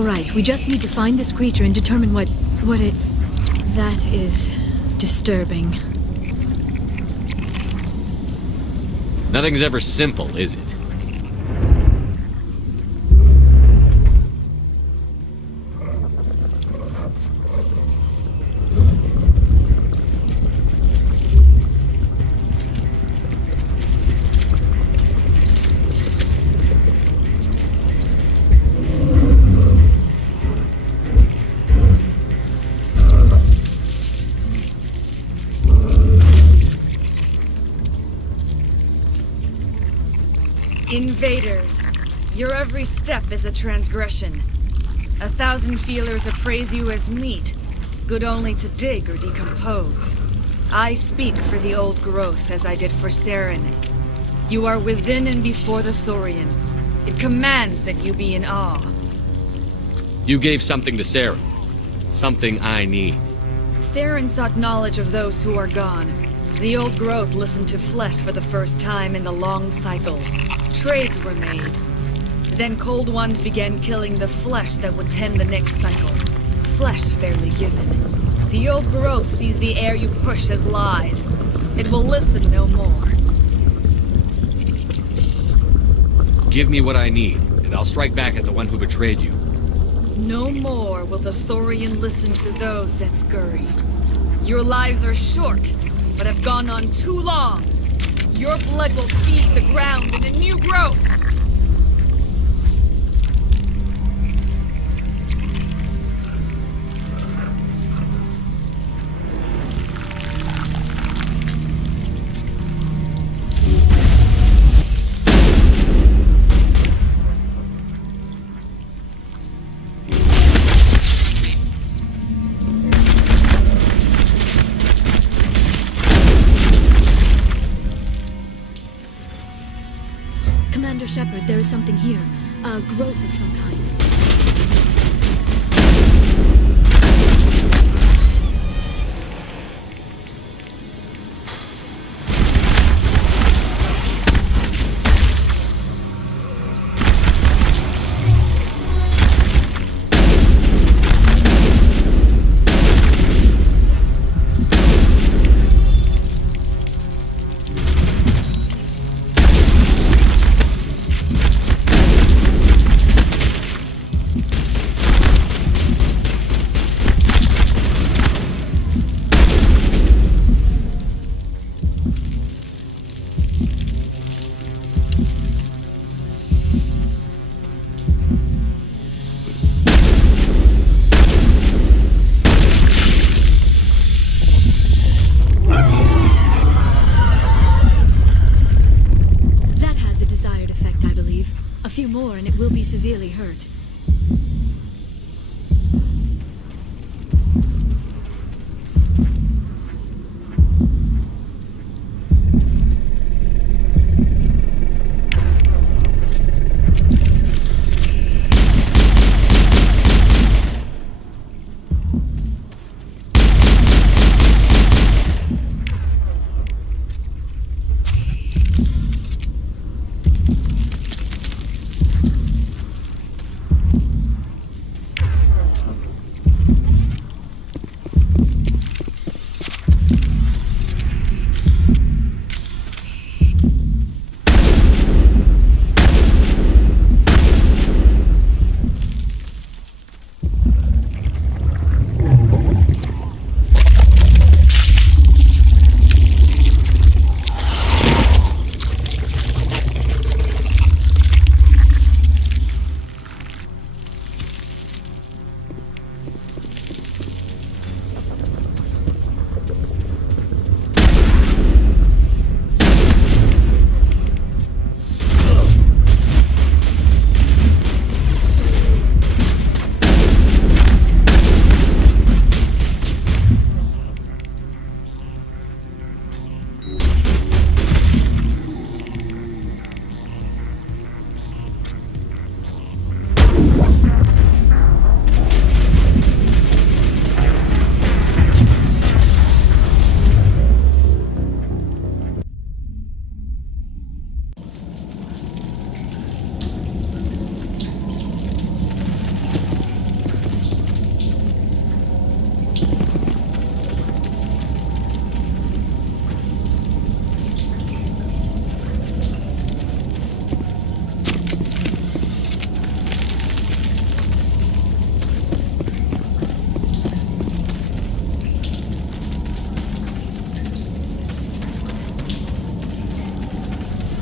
All right, we just need to find this creature and determine what it... That is disturbing. Nothing's ever simple, is it? Invaders, your every step is a transgression. 1,000 feelers appraise you as meat, good only to dig or decompose. I speak for the old growth as I did for Saren. You are within and before the Thorian. It commands that you be in awe. You gave something to Sarah. Something I need. Saren sought knowledge of those who are gone. The old growth listened to flesh for the first time in the long cycle. Trades were made. Then Cold Ones began killing the flesh that would tend the next cycle. Flesh fairly given. The old growth sees the air you push as lies. It will listen no more. Give me what I need, and I'll strike back at the one who betrayed you. No more will the Thorian listen to those that scurry. Your lives are short, but have gone on too long. Your blood will feed the ground in a new growth. Commander Shepard, there is something here. A growth of some kind. A few more and it will be severely hurt.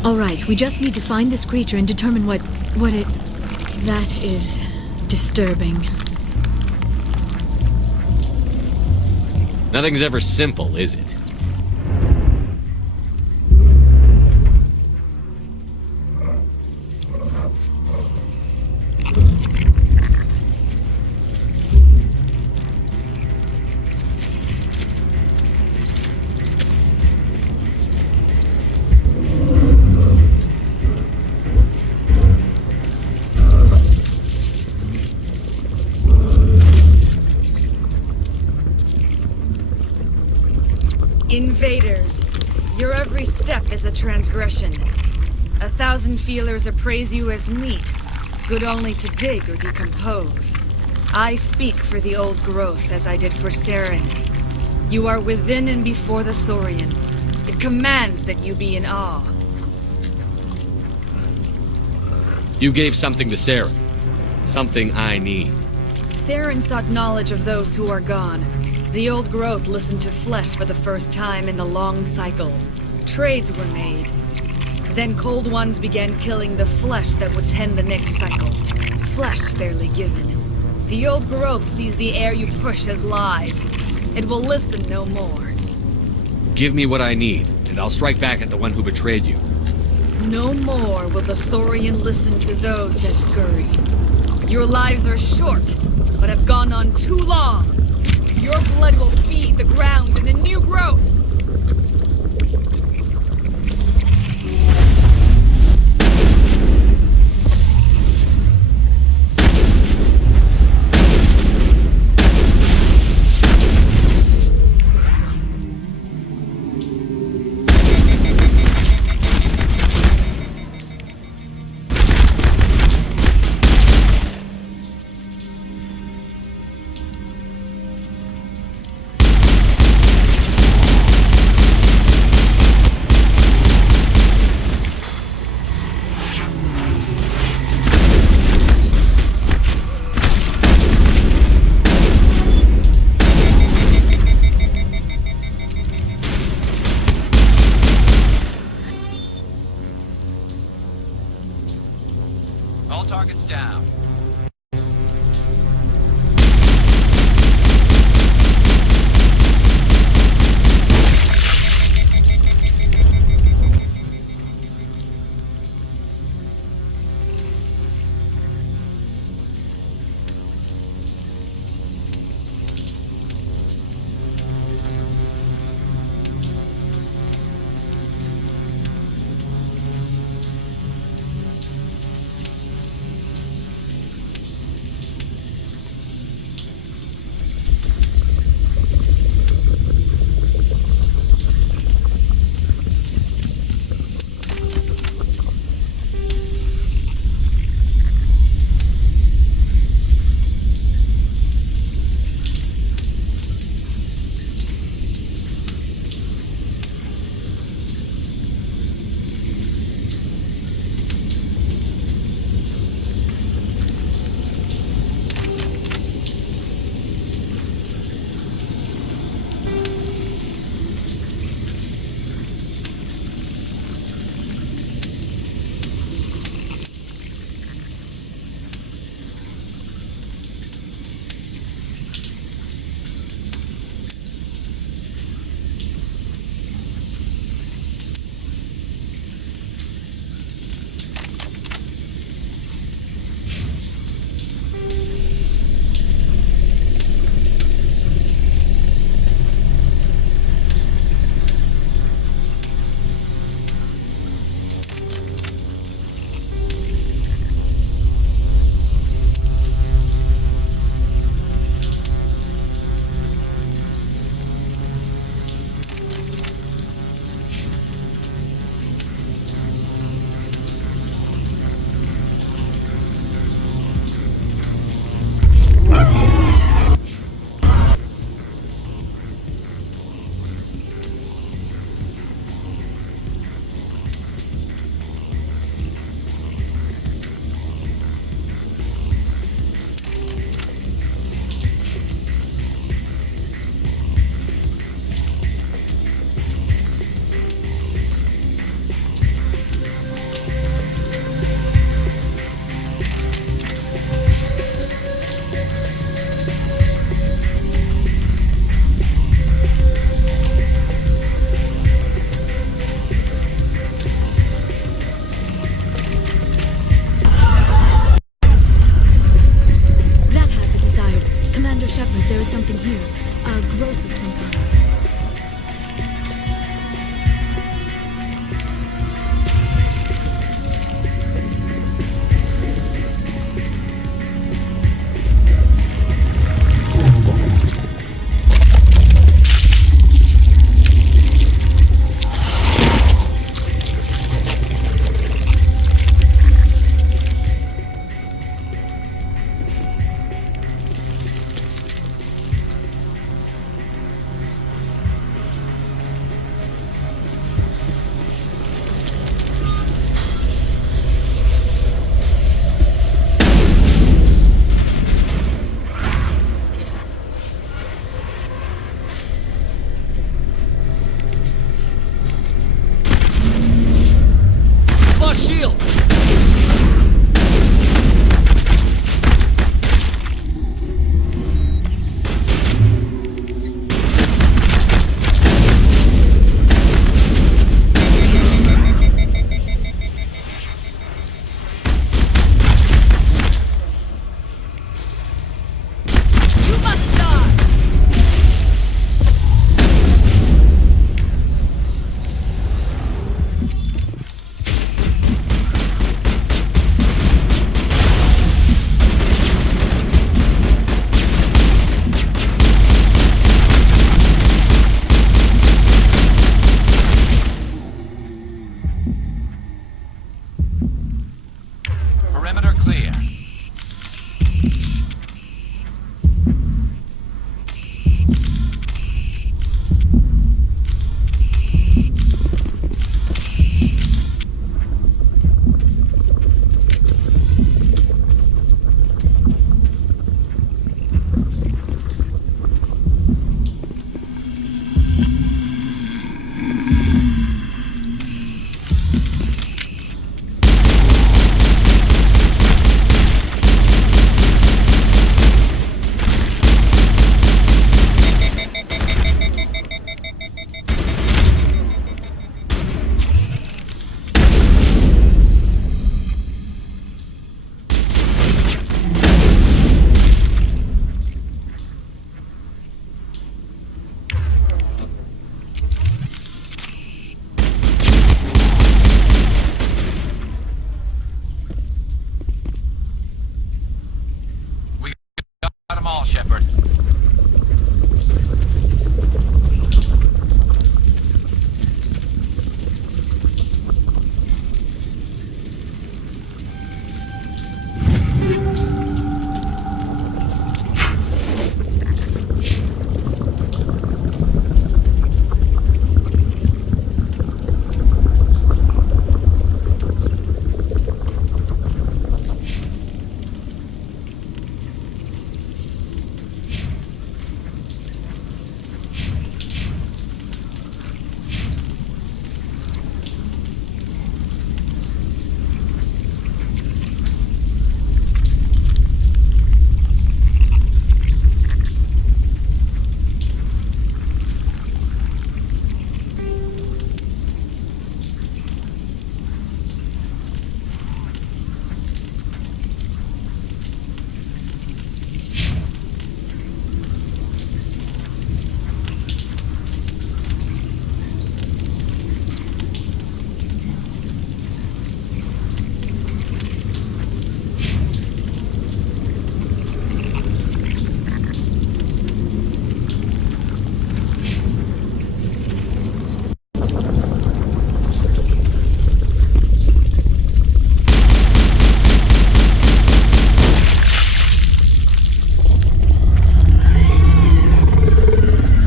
All right, we just need to find this creature and determine what it... That is disturbing. Nothing's ever simple, is it? Invaders, your every step is a transgression. 1,000 feelers appraise you as meat, good only to dig or decompose. I speak for the old growth as I did for Saren. You are within and before the Thorian. It commands that you be in awe. You gave something to Saren. Something I need. Saren sought knowledge of those who are gone. The old growth listened to flesh for the first time in the long cycle. Trades were made. Then cold ones began killing the flesh that would tend the next cycle. Flesh fairly given. The old growth sees the air you push as lies. It will listen no more. Give me what I need, and I'll strike back at the one who betrayed you. No more will the Thorian listen to those that scurry. Your lives are short, but have gone on too long. Your blood will feed the ground and the new growth! All targets down.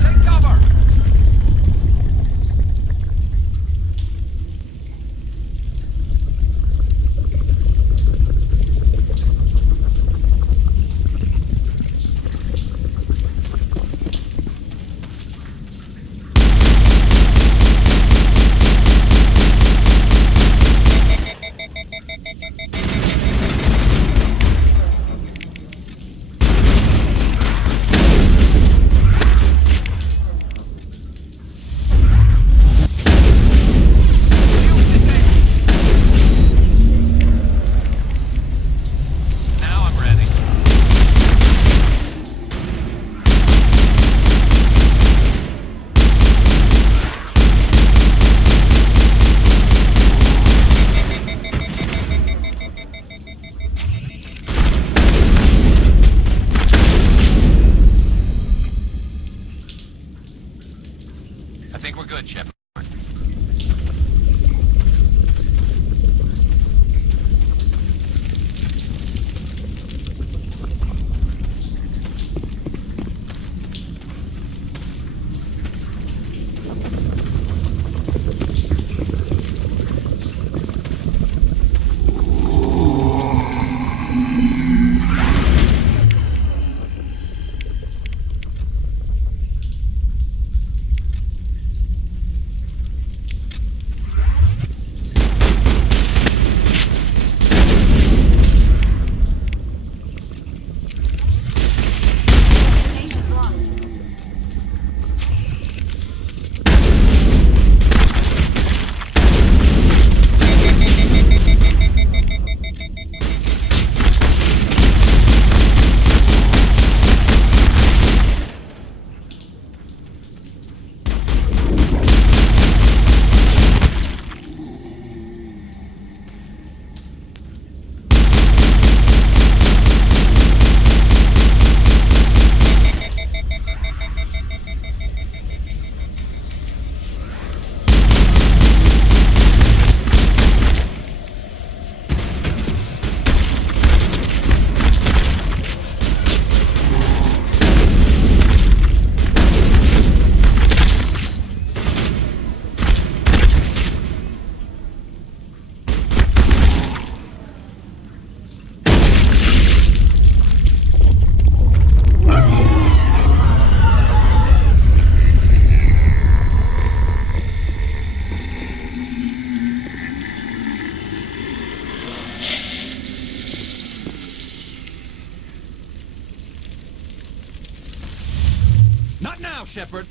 Take cover! Shield disabled. Now I'm ready. I think we're good, Shepard. Destination blocked. Not now, Shepard.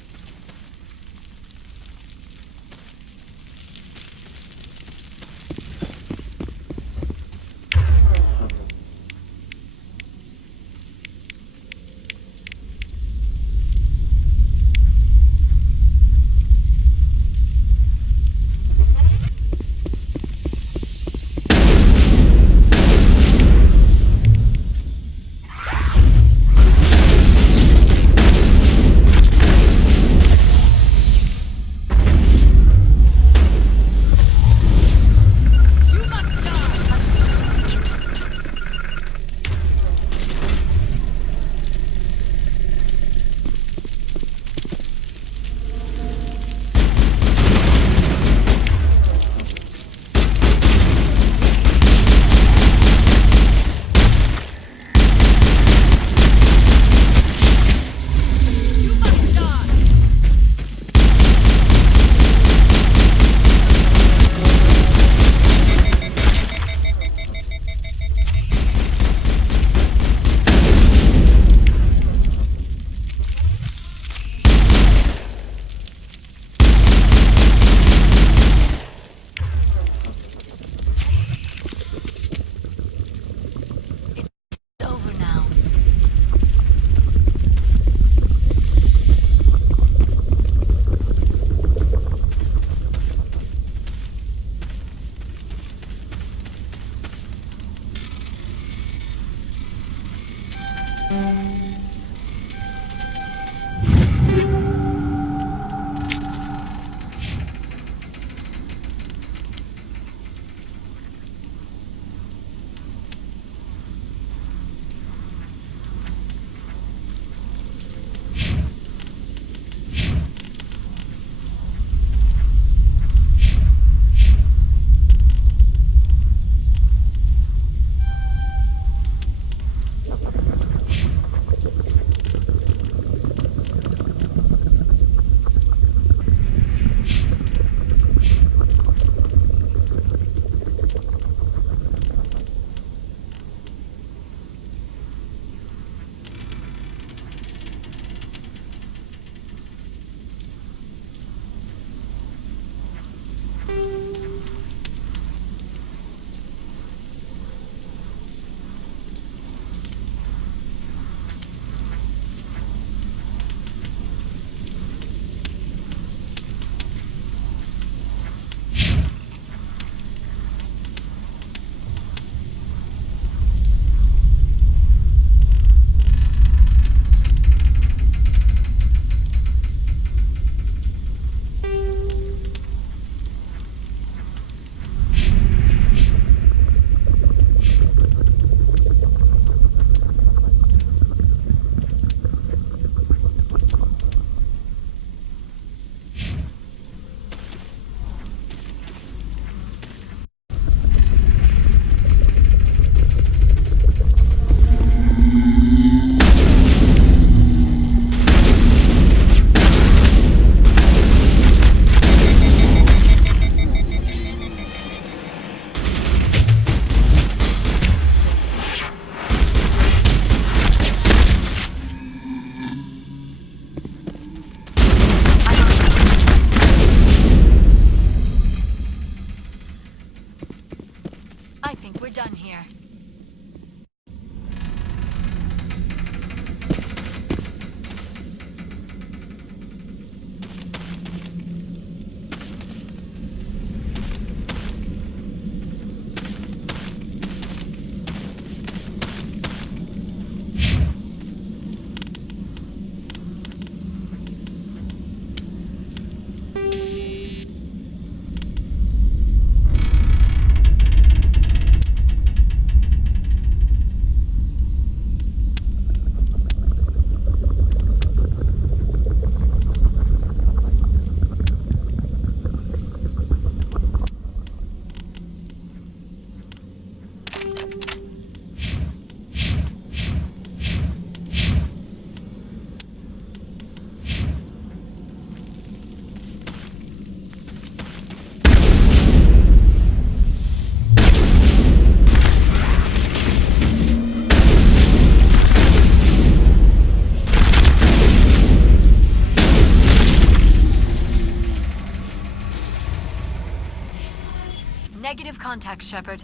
Negative contact, Shepard.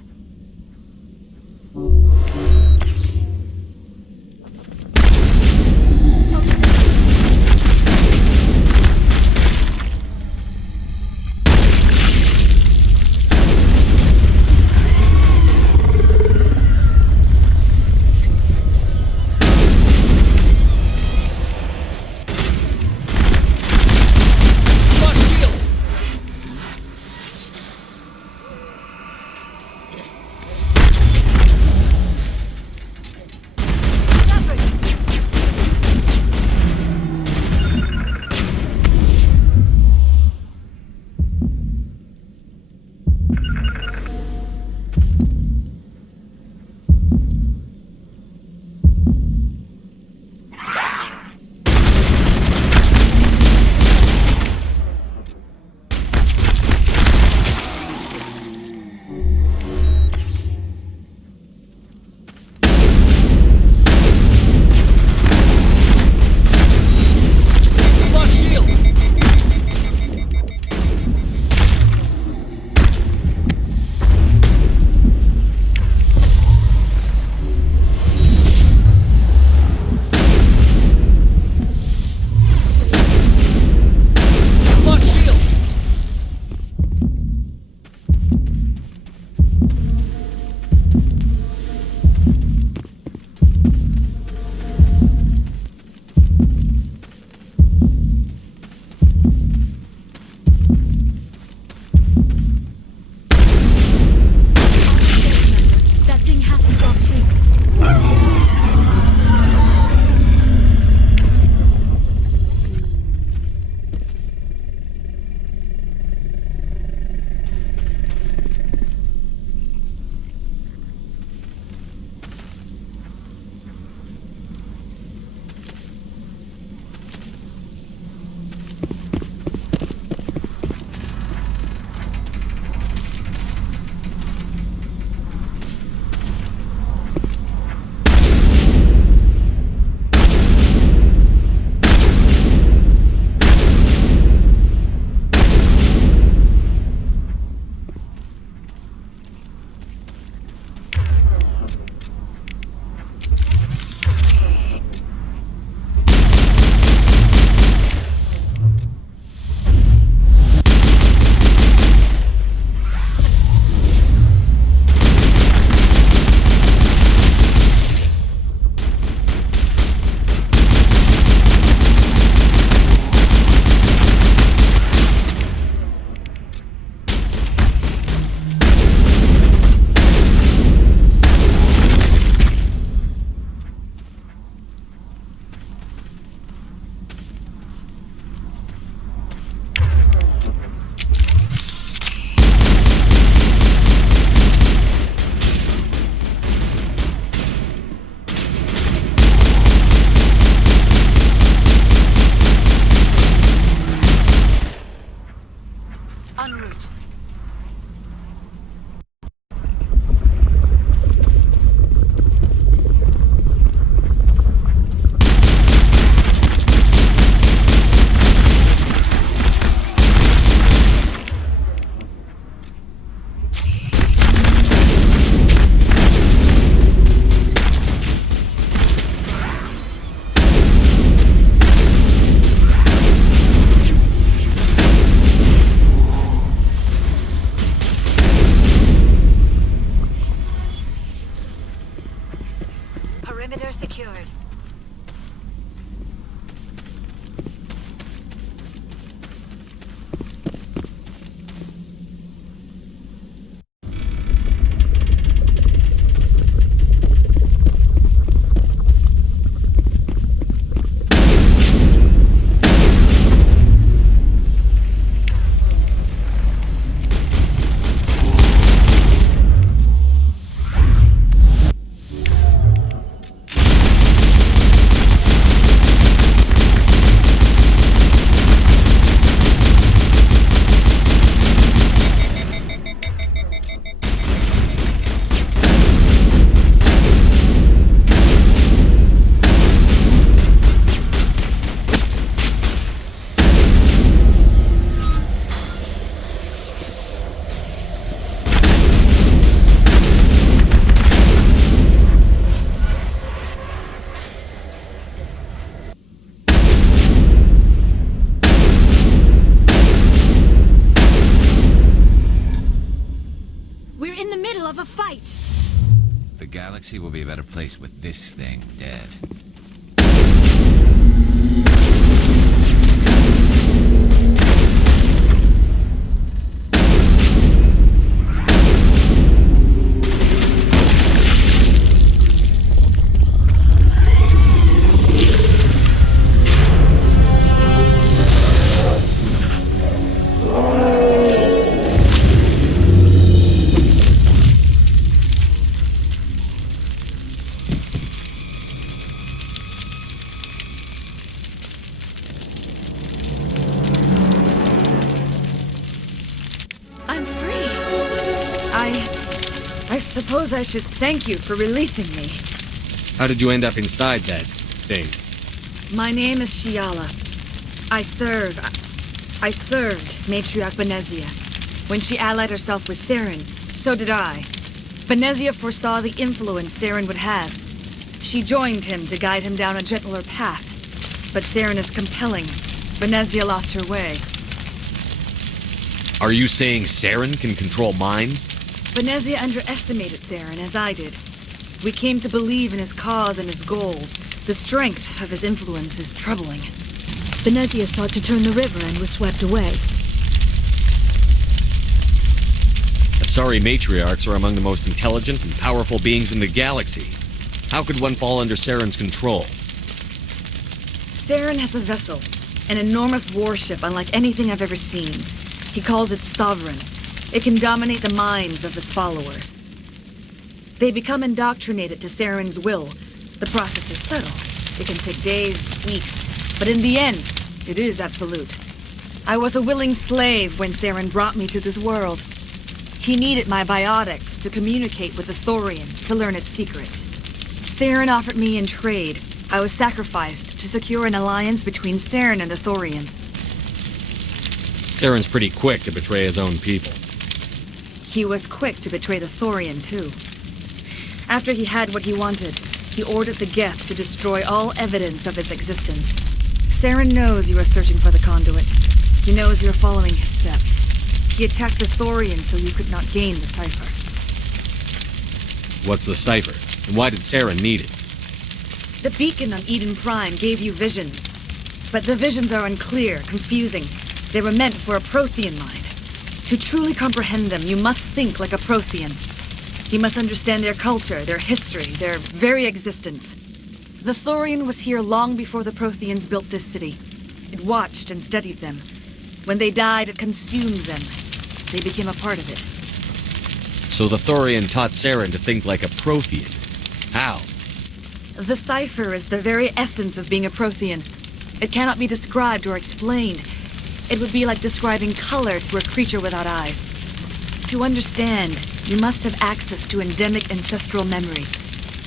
Lost shields! Shepard! Lost shields! Lost shields! That thing has to drop soon. En route. of a fight. The galaxy will be a better place with this thing dead. I'm free. I suppose I should thank you for releasing me. How did you end up inside that thing? My name is Shiala. I served Matriarch Benezia. When she allied herself with Saren, so did I. Benezia foresaw the influence Saren would have. She joined him to guide him down a gentler path. But Saren is compelling. Benezia lost her way. Are you saying Saren can control minds? Benezia underestimated Saren, as I did. We came to believe in his cause and his goals. The strength of his influence is troubling. Benezia sought to turn the river and was swept away. Asari matriarchs are among the most intelligent and powerful beings in the galaxy. How could one fall under Saren's control? Saren has a vessel, an enormous warship unlike anything I've ever seen. He calls it Sovereign. It can dominate the minds of his followers. They become indoctrinated to Saren's will. The process is subtle. It can take days, weeks, but in the end, it is absolute. I was a willing slave when Saren brought me to this world. He needed my biotics to communicate with the Thorian, to learn its secrets. Saren offered me in trade. I was sacrificed to secure an alliance between Saren and the Thorian. Saren's pretty quick to betray his own people. He was quick to betray the Thorian, too. After he had what he wanted, he ordered the Geth to destroy all evidence of its existence. Saren knows you are searching for the conduit. He knows you're following his steps. He attacked the Thorian so you could not gain the cipher. What's the cipher? And why did Saren need it? The beacon on Eden Prime gave you visions. But the visions are unclear, confusing. They were meant for a Prothean mind. To truly comprehend them, you must think like a Prothean. You must understand their culture, their history, their very existence. The Thorian was here long before the Protheans built this city. It watched and studied them. When they died, it consumed them. They became a part of it. So the Thorian taught Saren to think like a Prothean. How? The cipher is the very essence of being a Prothean. It cannot be described or explained. It would be like describing color to a creature without eyes. To understand, you must have access to endemic ancestral memory,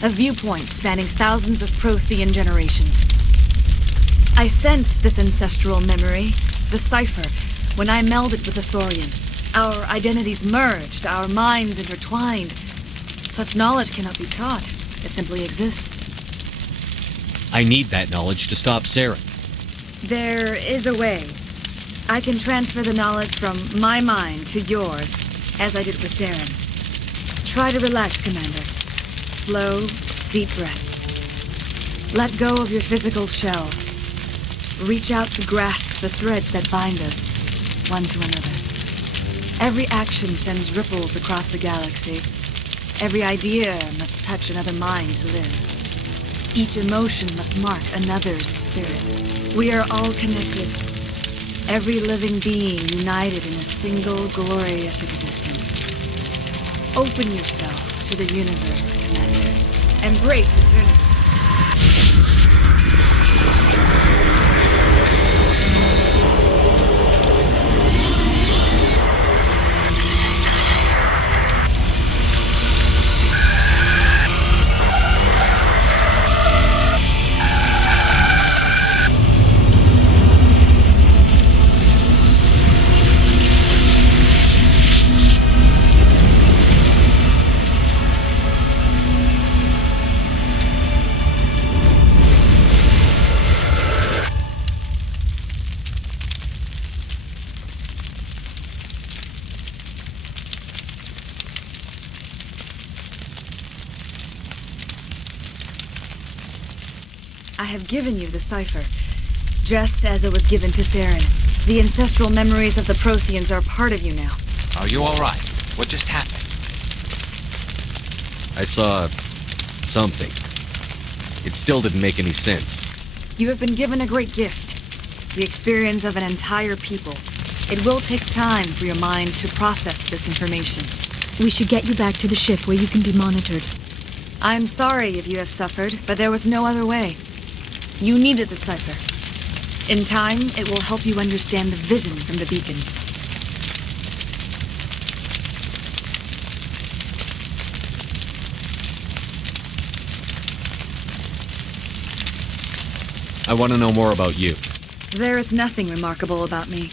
a viewpoint spanning thousands of Prothean generations. I sensed this ancestral memory, the cipher, when I melded with the Thorian. Our identities merged, our minds intertwined. Such knowledge cannot be taught. It simply exists. I need that knowledge to stop Saren. There is a way. I can transfer the knowledge from my mind to yours, as I did with Saren. Try to relax, Commander. Slow, deep breaths. Let go of your physical shell. Reach out to grasp the threads that bind us, one to another. Every action sends ripples across the galaxy. Every idea must touch another mind to live. Each emotion must mark another's spirit. We are all connected. Every living being united in a single glorious existence. Open yourself to the universe, Commander. Embrace eternity. have given you the cipher, just as it was given to Saren. The ancestral memories of the Protheans are part of you now. Are you alright? What just happened? I saw something. It still didn't make any sense. You have been given a great gift. The experience of an entire people. It will take time for your mind to process this information. We should get you back to the ship where you can be monitored. I'm sorry if you have suffered, but there was no other way. You needed the cipher. In time, it will help you understand the vision from the beacon. I want to know more about you. There is nothing remarkable about me.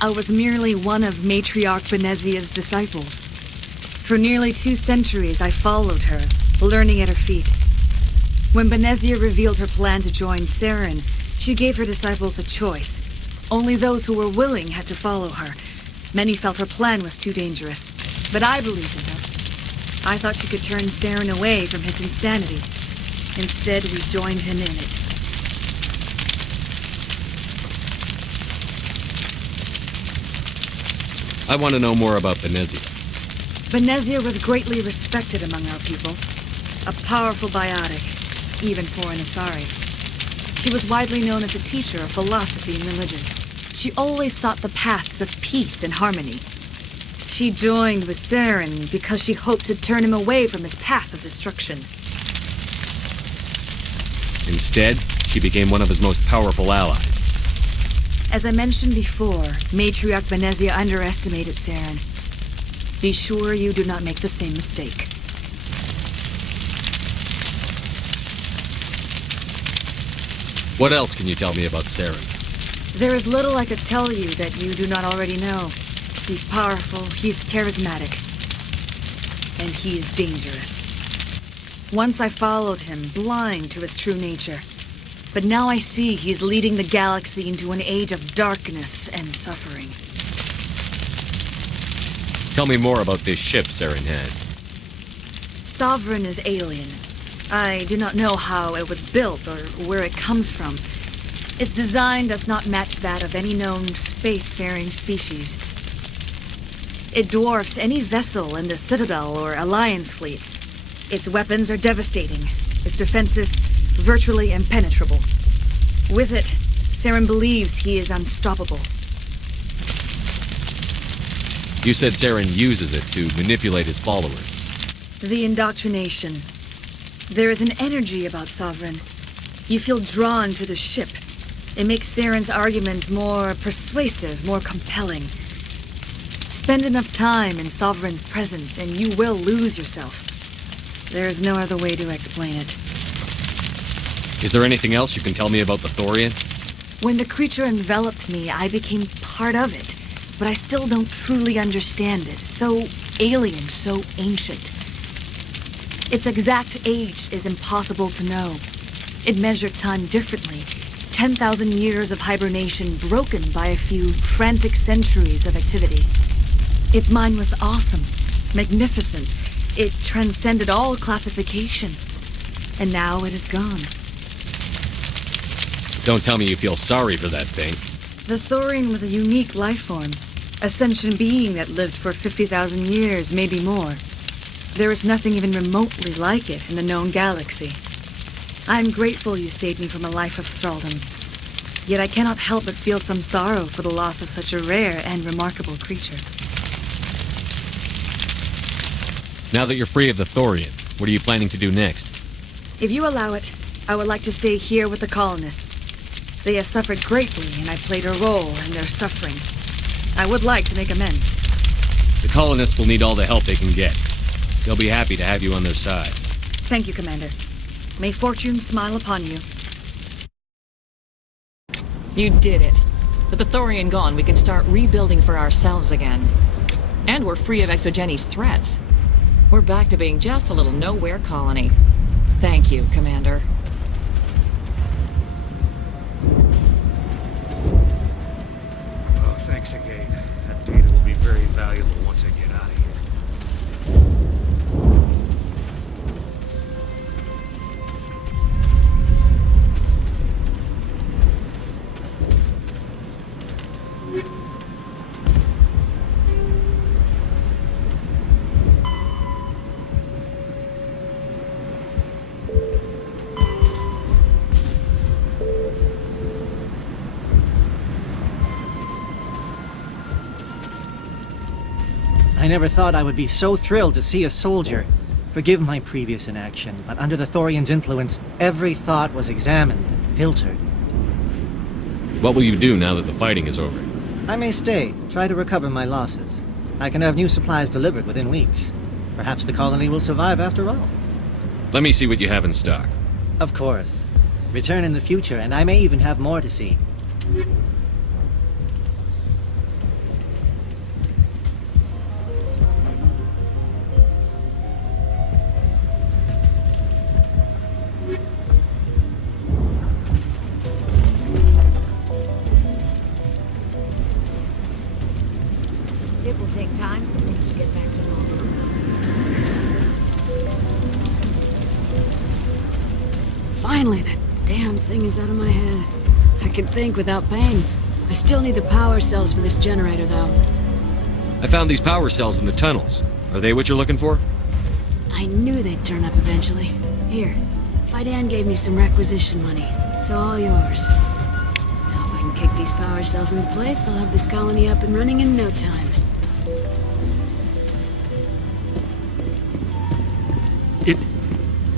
I was merely one of Matriarch Benezia's disciples. For nearly 2 centuries, I followed her, learning at her feet. When Benezia revealed her plan to join Saren, she gave her disciples a choice. Only those who were willing had to follow her. Many felt her plan was too dangerous, but I believed in her. I thought she could turn Saren away from his insanity. Instead, we joined him in it. I want to know more about Benezia. Benezia was greatly respected among our people. A powerful biotic, even for an Asari. She was widely known as a teacher of philosophy and religion. She always sought the paths of peace and harmony. She joined with Saren because she hoped to turn him away from his path of destruction. Instead, she became one of his most powerful allies. As I mentioned before, Matriarch Benezia underestimated Saren. Be sure you do not make the same mistake. What else can you tell me about Saren? There is little I could tell you that you do not already know. He's powerful, he's charismatic, and he is dangerous. Once I followed him, blind to his true nature. But now I see he's leading the galaxy into an age of darkness and suffering. Tell me more about this ship Saren has. Sovereign is alien. I do not know how it was built or where it comes from. Its design does not match that of any known spacefaring species. It dwarfs any vessel in the Citadel or Alliance fleets. Its weapons are devastating. Its defenses virtually impenetrable. With it, Saren believes he is unstoppable. You said Saren uses it to manipulate his followers. The indoctrination. There is an energy about Sovereign. You feel drawn to the ship. It makes Saren's arguments more persuasive, more compelling. Spend enough time in Sovereign's presence and you will lose yourself. There is no other way to explain it. Is there anything else you can tell me about the Thorian? When the creature enveloped me, I became part of it, but I still don't truly understand it. So alien, so ancient. Its exact age is impossible to know. It measured time differently. 10,000 years of hibernation broken by a few frantic centuries of activity. Its mind was awesome, magnificent. It transcended all classification. And now it is gone. Don't tell me you feel sorry for that thing. The Thorian was a unique life form. A sentient being that lived for 50,000 years, maybe more. There is nothing even remotely like it in the known galaxy. I am grateful you saved me from a life of thraldom. Yet I cannot help but feel some sorrow for the loss of such a rare and remarkable creature. Now that you're free of the Thorian, what are you planning to do next? If you allow it, I would like to stay here with the colonists. They have suffered greatly, and I played a role in their suffering. I would like to make amends. The colonists will need all the help they can get. They'll be happy to have you on their side. Thank you, Commander. May fortune smile upon you. You did it. With the Thorian gone, we can start rebuilding for ourselves again. And we're free of Exogenes' threats. We're back to being just a little nowhere colony. Thank you, Commander. Oh, thanks again. That data will be very valuable once I get out of here. I never thought I would be so thrilled to see a soldier. Forgive my previous inaction, but under the Thorian's influence, every thought was examined and filtered. What will you do now that the fighting is over? I may stay, try to recover my losses. I can have new supplies delivered within weeks. Perhaps the colony will survive after all. Let me see what you have in stock. Of course. Return in the future, and I may even have more to see. It will take time for things to get back to normal around here. Finally, that damn thing is out of my head. I can think without pain. I still need the power cells for this generator, though. I found these power cells in the tunnels. Are they what you're looking for? I knew they'd turn up eventually. Here, Fidan gave me some requisition money. It's all yours. Now, if I can kick these power cells into place, I'll have this colony up and running in no time.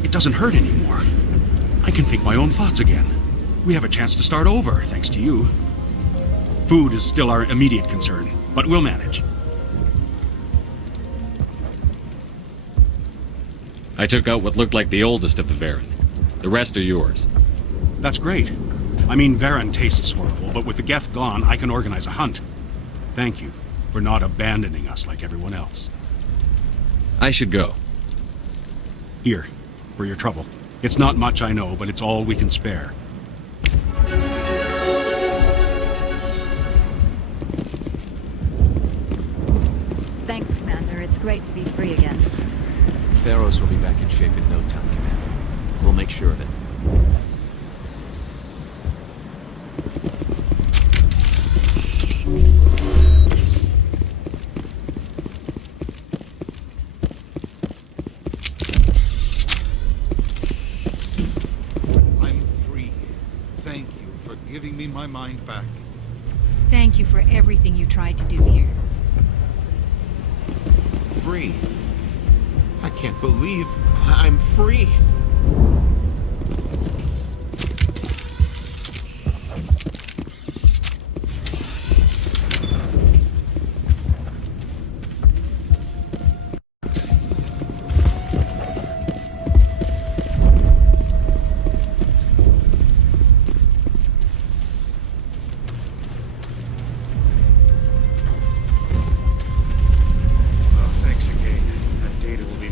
It doesn't hurt anymore. I can think my own thoughts again. We have a chance to start over, thanks to you. Food is still our immediate concern, but we'll manage. I took out what looked like the oldest of the Varen. The rest are yours. That's great. I mean, Varen tastes horrible, but with the Geth gone, I can organize a hunt. Thank you for not abandoning us like everyone else. I should go. Here, for your trouble. It's not much, I know, but it's all we can spare. Thanks, Commander. It's great to be free again. Theros will be back in shape in no time, Commander. We'll make sure of it. I'm free. Thank you for giving me my mind back. Thank you for everything you tried to do here. Free? I can't believe I'm free.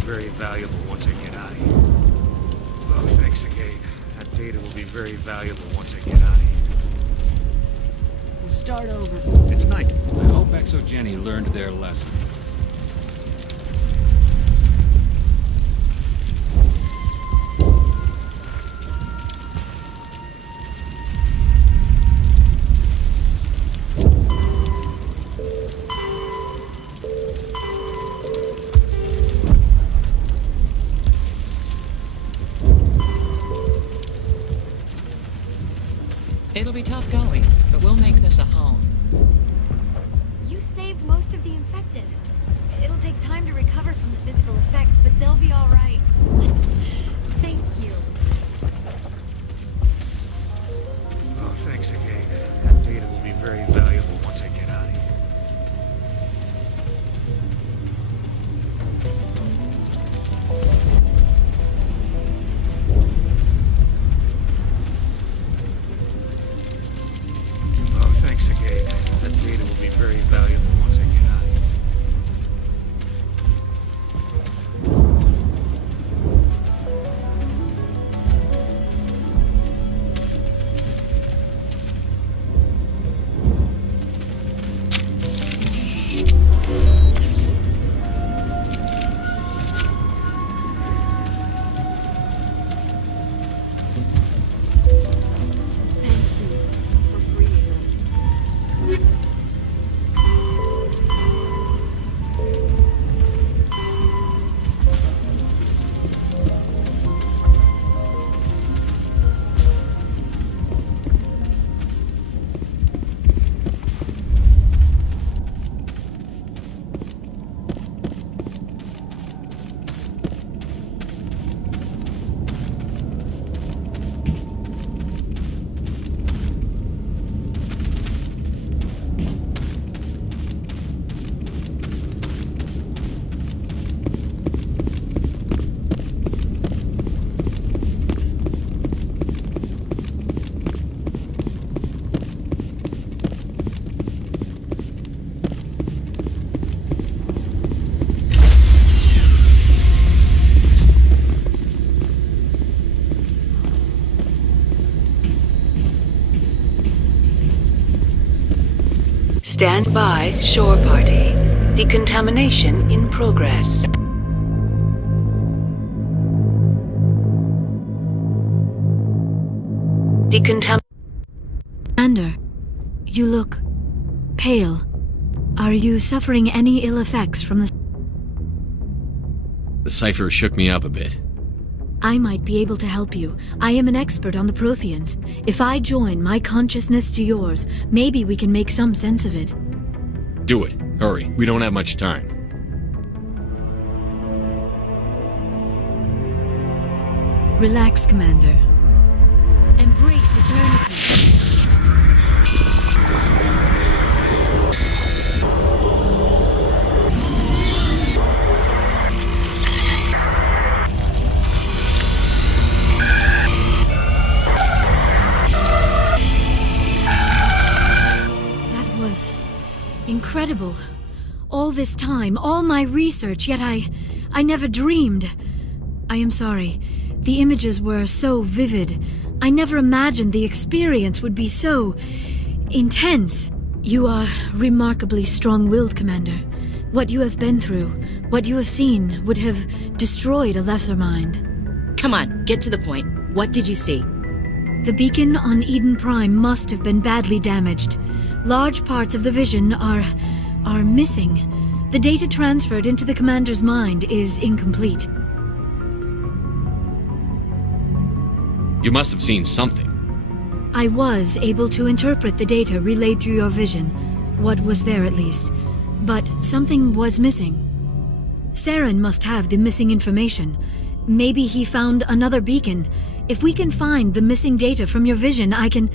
Very valuable once I get out of here. Oh, thanks again. That data will be very valuable once I get out of here. We'll start over. It's night. I hope Exogeny learned their lesson. It'll be tough going, but we'll make this a home. You saved most of the infected. It'll take time to recover from the physical effects, but they'll be all right. Thank you. Oh, thanks again. That data will be very valuable once I get out of here. Oh, thanks again. That data will be very valuable once I get out of here. Stand by, shore party. Decontamination in progress. Commander, you look pale. Are you suffering any ill effects from the... The cipher shook me up a bit. I might be able to help you. I am an expert on the Protheans. If I join my consciousness to yours, maybe we can make some sense of it. Do it. Hurry. We don't have much time. Relax, Commander. Embrace eternity. Incredible. All this time, all my research, yet I never dreamed. I am sorry. The images were so vivid. I never imagined the experience would be so intense. You are remarkably strong-willed, Commander. What you have been through, what you have seen, would have destroyed a lesser mind. Come on, get to the point. What did you see? The beacon on Eden Prime must have been badly damaged. Large parts of the vision are missing. The data transferred into the commander's mind is incomplete. You must have seen something. I was able to interpret the data relayed through your vision. What was there, at least. But something was missing. Saren must have the missing information. Maybe he found another beacon. If we can find the missing data from your vision, I can...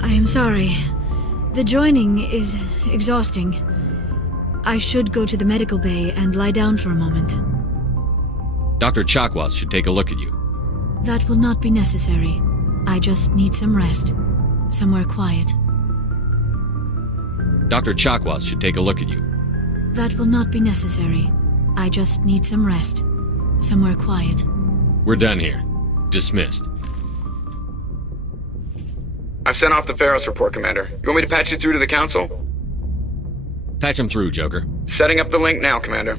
I am sorry. The joining is exhausting. I should go to the medical bay and lie down for a moment. Dr. Chakwas should take a look at you. That will not be necessary. I just need some rest. Somewhere quiet. Dr. Chakwas should take a look at you. That will not be necessary. I just need some rest. Somewhere quiet. We're done here. Dismissed. I've sent off the Pharos report, Commander. You want me to patch you through to the Council? Patch him through, Joker. Setting up the link now, Commander.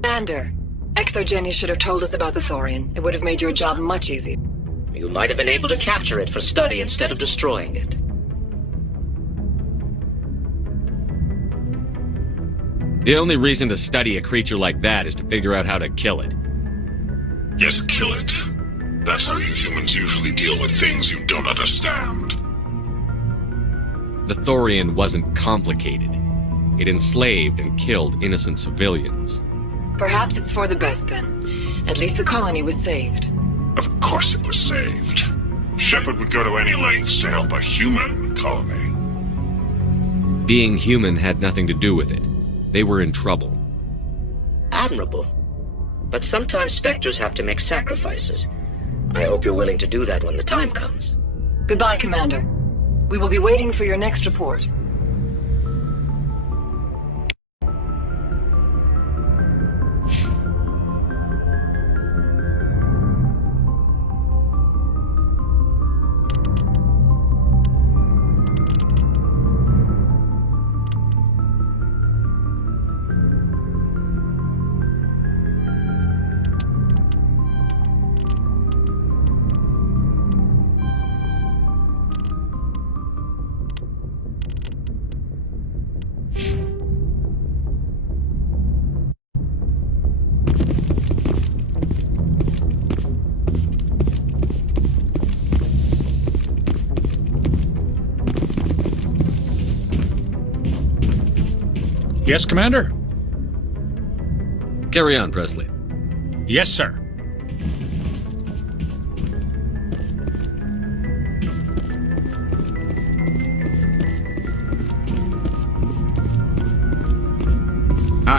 Commander, Exogeny should have told us about the Thorian. It would have made your job much easier. You might have been able to capture it for study instead of destroying it. The only reason to study a creature like that is to figure out how to kill it. Yes, kill it. That's how you humans usually deal with things you don't understand. The Thorian wasn't complicated. It enslaved and killed innocent civilians. Perhaps it's for the best then. At least the colony was saved. Of course it was saved. Shepard would go to any lengths to help a human colony. Being human had nothing to do with it. They were in trouble. Admirable. But sometimes Spectres have to make sacrifices. I hope you're willing to do that when the time comes. Goodbye, Commander. We will be waiting for your next report. Yes, Commander? Carry on, Presley. Yes, sir.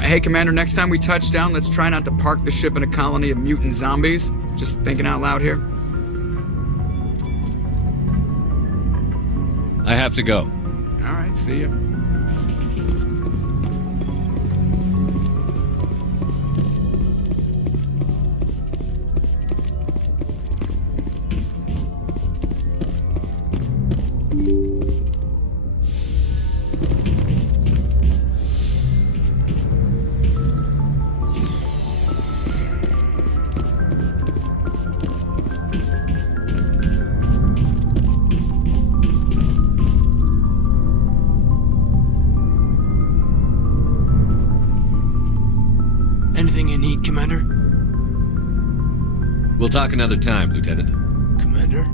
Hey, Commander, next time we touch down, let's try not to park the ship in a colony of mutant zombies. Just thinking out loud here. I have to go. All right, see ya. We'll talk another time, Lieutenant. Commander?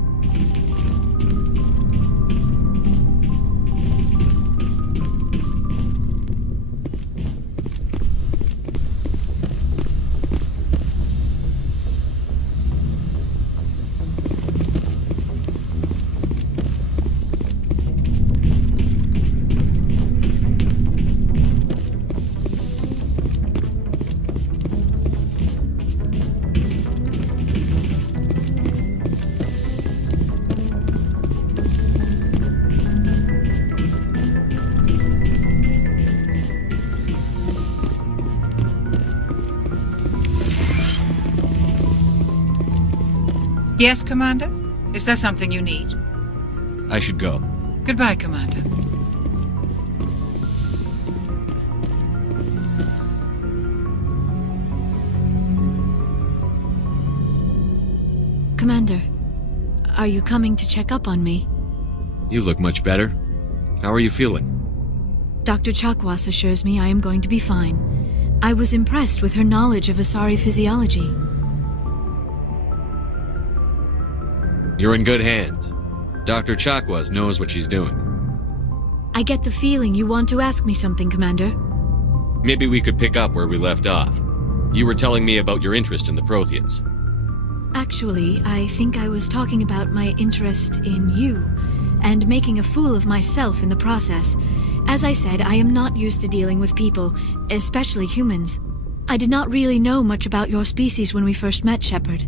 Yes, Commander? Is there something you need? I should go. Goodbye, Commander. Commander, are you coming to check up on me? You look much better. How are you feeling? Dr. Chakwas assures me I am going to be fine. I was impressed with her knowledge of Asari physiology. You're in good hands. Dr. Chakwas knows what she's doing. I get the feeling you want to ask me something, Commander. Maybe we could pick up where we left off. You were telling me about your interest in the Protheans. Actually, I think I was talking about my interest in you, and making a fool of myself in the process. As I said, I am not used to dealing with people, especially humans. I did not really know much about your species when we first met, Shepard.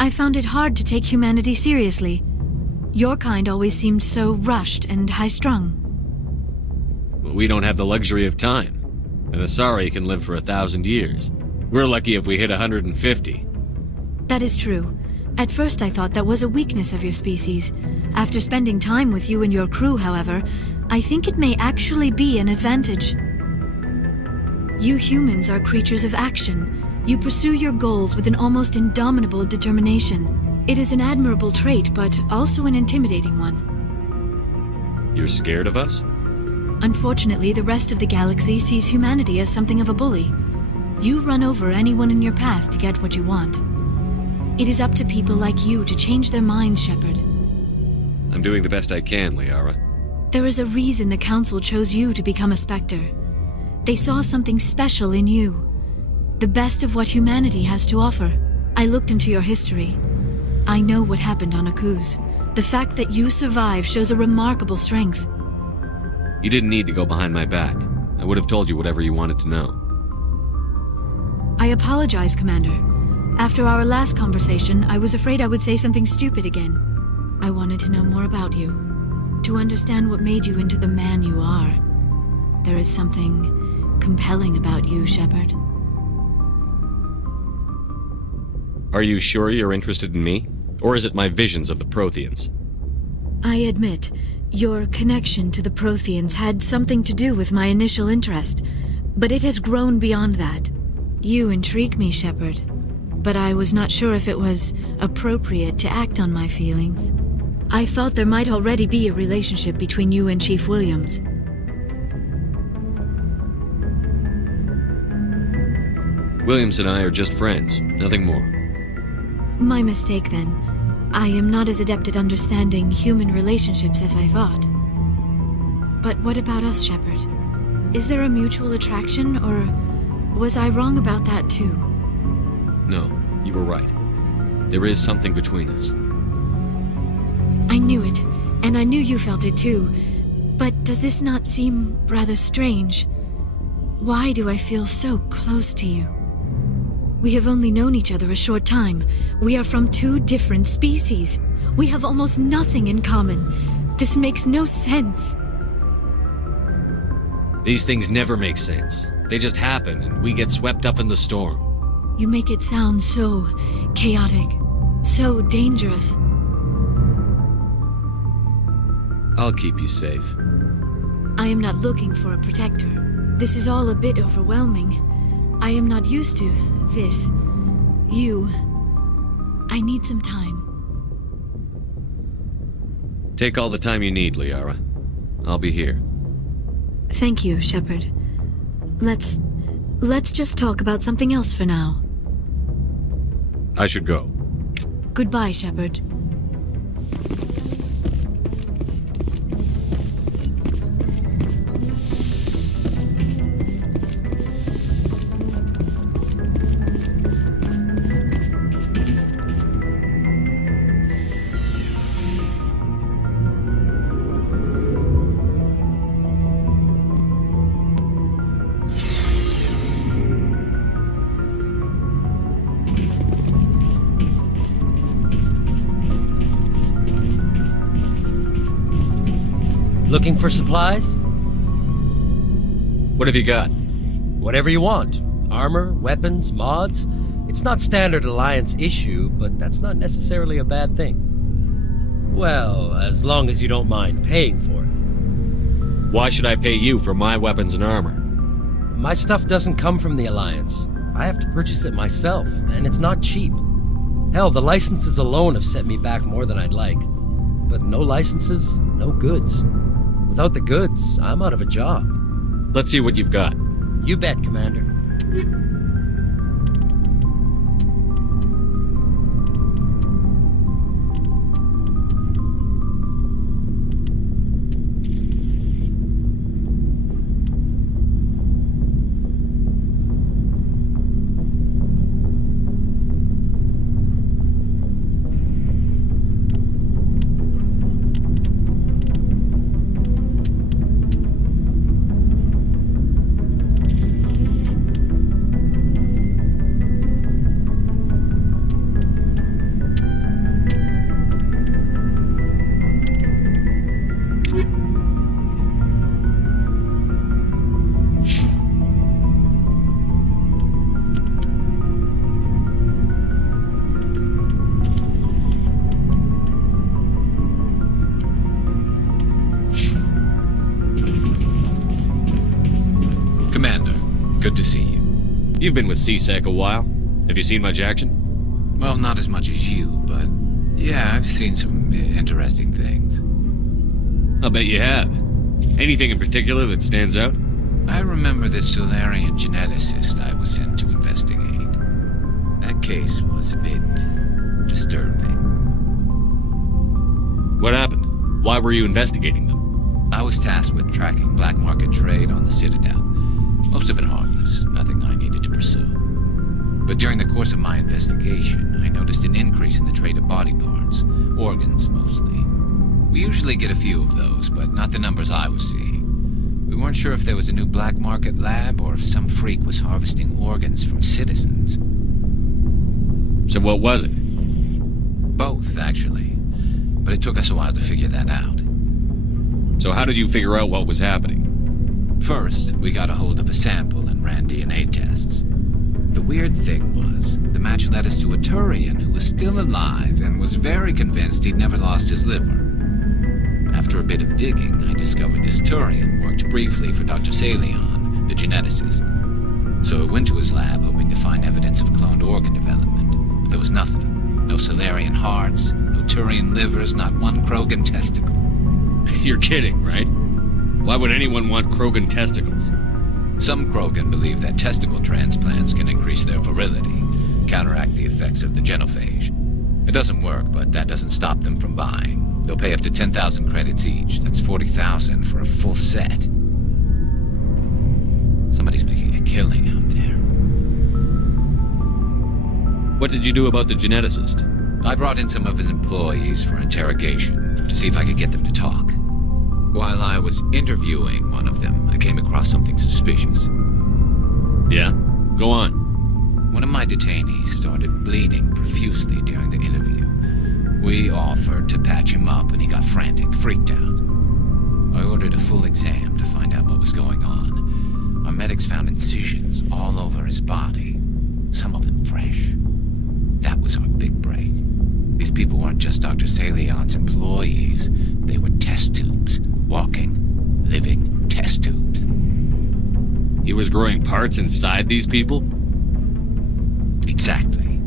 I found it hard to take humanity seriously. Your kind always seemed so rushed and high-strung. But we don't have the luxury of time. An Asari can live for 1,000 years. We're lucky if we hit 150. That is true. At first I thought that was a weakness of your species. After spending time with you and your crew, however, I think it may actually be an advantage. You humans are creatures of action. You pursue your goals with an almost indomitable determination. It is an admirable trait, but also an intimidating one. You're scared of us? Unfortunately, the rest of the galaxy sees humanity as something of a bully. You run over anyone in your path to get what you want. It is up to people like you to change their minds, Shepard. I'm doing the best I can, Liara. There is a reason the Council chose you to become a Spectre. They saw something special in you. The best of what humanity has to offer. I looked into your history. I know what happened on Akuz. The fact that you survived shows a remarkable strength. You didn't need to go behind my back. I would have told you whatever you wanted to know. I apologize, Commander. After our last conversation, I was afraid I would say something stupid again. I wanted to know more about you. To understand what made you into the man you are. There is something compelling about you, Shepard. Are you sure you're interested in me? Or is it my visions of the Protheans? I admit, your connection to the Protheans had something to do with my initial interest, but it has grown beyond that. You intrigue me, Shepard, but I was not sure if it was appropriate to act on my feelings. I thought there might already be a relationship between you and Chief Williams. Williams and I are just friends, nothing more. My mistake, then. I am not as adept at understanding human relationships as I thought. But what about us, Shepard? Is there a mutual attraction, or was I wrong about that too? No, you were right. There is something between us. I knew it, and I knew you felt it too. But does this not seem rather strange? Why do I feel so close to you? We have only known each other a short time. We are from two different species. We have almost nothing in common. This makes no sense. These things never make sense. They just happen, and we get swept up in the storm. You make it sound so chaotic, so dangerous. I'll keep you safe. I am not looking for a protector. This is all a bit overwhelming. I am not used to this. You. I need some time. Take all the time you need, Liara. I'll be here. Thank you, Shepard. Let's just talk about something else for now. I should go. Goodbye, Shepard. Looking for supplies? What have you got? Whatever you want. Armor, weapons, mods. It's not standard Alliance issue, but that's not necessarily a bad thing. Well, as long as you don't mind paying for it. Why should I pay you for my weapons and armor? My stuff doesn't come from the Alliance. I have to purchase it myself, and it's not cheap. Hell, the licenses alone have set me back more than I'd like. But no licenses, no goods. Without the goods, I'm out of a job. Let's see what you've got. You bet, Commander. Commander, good to see you. You've been with C-Sec a while. Have you seen much action? Well, not as much as you, but yeah, I've seen some interesting things. I'll bet you have. Anything in particular that stands out? I remember this Solarian geneticist I was sent to investigate. That case was a bit disturbing. What happened? Why were you investigating them? I was tasked with tracking black market trade on the Citadel. Most of it harmless, nothing I needed to pursue. But during the course of my investigation, I noticed an increase in the trade of body parts, organs mostly. We usually get a few of those, but not the numbers I was seeing. We weren't sure if there was a new black market lab or if some freak was harvesting organs from citizens. So what was it? Both, actually. But it took us a while to figure that out. So how did you figure out what was happening? First, we got a hold of a sample and ran DNA tests. The weird thing was, the match led us to a Turian who was still alive and was very convinced he'd never lost his liver. After a bit of digging, I discovered this Turian worked briefly for Dr. Salion, the geneticist. So I went to his lab hoping to find evidence of cloned organ development, but there was nothing. No Solarian hearts, no Turian livers, not one Krogan testicle. You're kidding, right? Why would anyone want Krogan testicles? Some Krogan believe that testicle transplants can increase their virility, counteract the effects of the genophage. It doesn't work, but that doesn't stop them from buying. They'll pay up to 10,000 credits each. That's 40,000 for a full set. Somebody's making a killing out there. What did you do about the geneticist? I brought in some of his employees for interrogation, to see if I could get them to talk. While I was interviewing one of them, I came across something suspicious. Yeah? Go on. One of my detainees started bleeding profusely during the interview. We offered to patch him up and he got frantic, freaked out. I ordered a full exam to find out what was going on. Our medics found incisions all over his body, some of them fresh. That was our big break. These people weren't just Dr. Salion's employees. They were test tubes. Walking, living test tubes. He was growing parts inside these people? Exactly.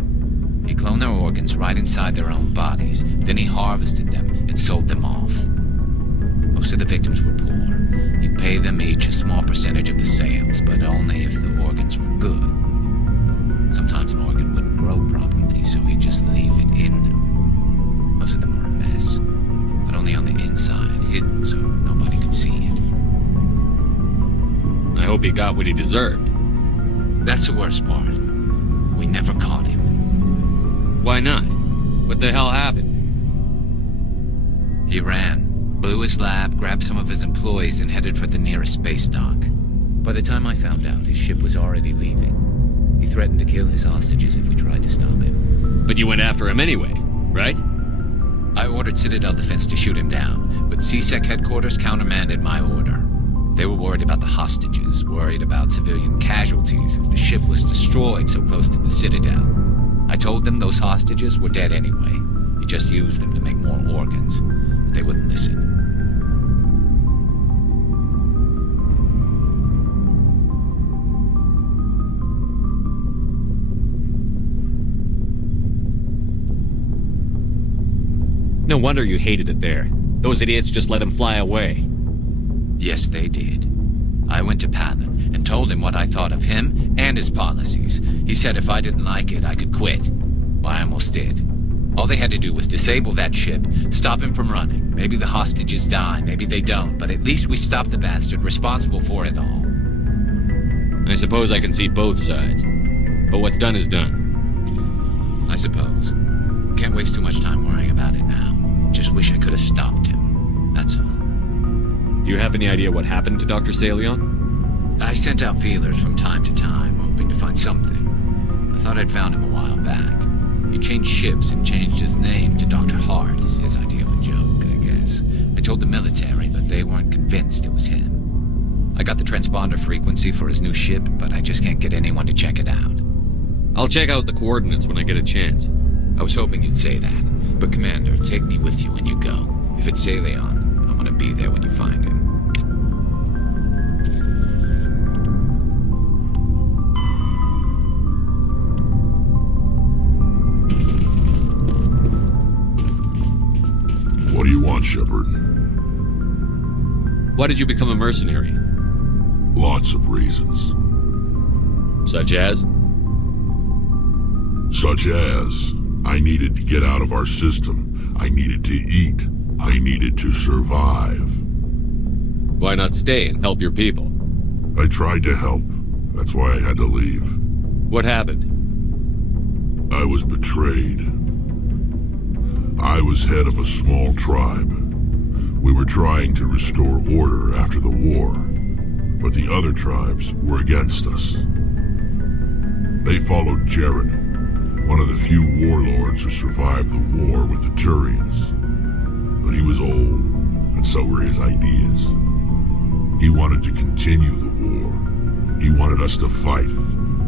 He cloned their organs right inside their own bodies. Then he harvested them and sold them off. Most of the victims were poor. He'd pay them each a small percentage of the sales, but only if the organs were good. Sometimes an organ wouldn't grow properly, so he'd just leave it in them. hope he got what he deserved. That's the worst part. We never caught him. Why not? What the hell happened? He ran, blew his lab, grabbed some of his employees, and headed for the nearest space dock. By the time I found out, his ship was already leaving. He threatened to kill his hostages if we tried to stop him. But you went after him anyway, right? I ordered Citadel Defense to shoot him down, but CSEC headquarters countermanded my order. They were worried about the hostages, worried about civilian casualties if the ship was destroyed so close to the Citadel. I told them those hostages were dead anyway. He just used them to make more organs. But they wouldn't listen. No wonder you hated it there. Those idiots just let him fly away. Yes, they did. I went to Palin and told him what I thought of him and his policies. He said if I didn't like it, I could quit. Well, I almost did. All they had to do was disable that ship, stop him from running. Maybe the hostages die, maybe they don't, but at least we stopped the bastard responsible for it all. I suppose I can see both sides. But what's done is done. I suppose. Can't waste too much time worrying about it now. Just wish I could have stopped him. That's all. Do you have any idea what happened to Dr. Salion? I sent out feelers from time to time, hoping to find something. I thought I'd found him a while back. He changed ships and changed his name to Dr. Hart, his idea of a joke, I guess. I told the military, but they weren't convinced it was him. I got the transponder frequency for his new ship, but I just can't get anyone to check it out. I'll check out the coordinates when I get a chance. I was hoping you'd say that. But Commander, take me with you when you go. If it's Salion, I want to be there when you find him. What do you want, Shepard? Why did you become a mercenary? Lots of reasons. Such as? Such as, I needed to get out of our system. I needed to eat. I needed to survive. Why not stay and help your people? I tried to help. That's why I had to leave. What happened? I was betrayed. I was head of a small tribe. We were trying to restore order after the war, but the other tribes were against us. They followed Jared, one of the few warlords who survived the war with the Turians. But he was old, and so were his ideas. He wanted to continue the war. He wanted us to fight.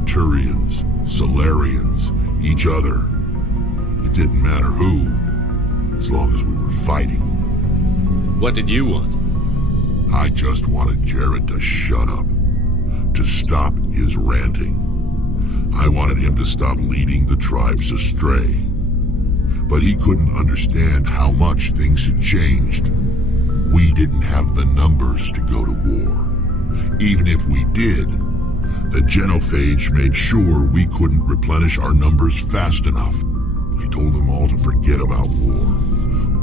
Turians, Solarians, each other. It didn't matter who, as long as we were fighting. What did you want? I just wanted Jared to shut up, to stop his ranting. I wanted him to stop leading the tribes astray. But he couldn't understand how much things had changed. We didn't have the numbers to go to war. Even if we did, the genophage made sure we couldn't replenish our numbers fast enough. I told them all to forget about war.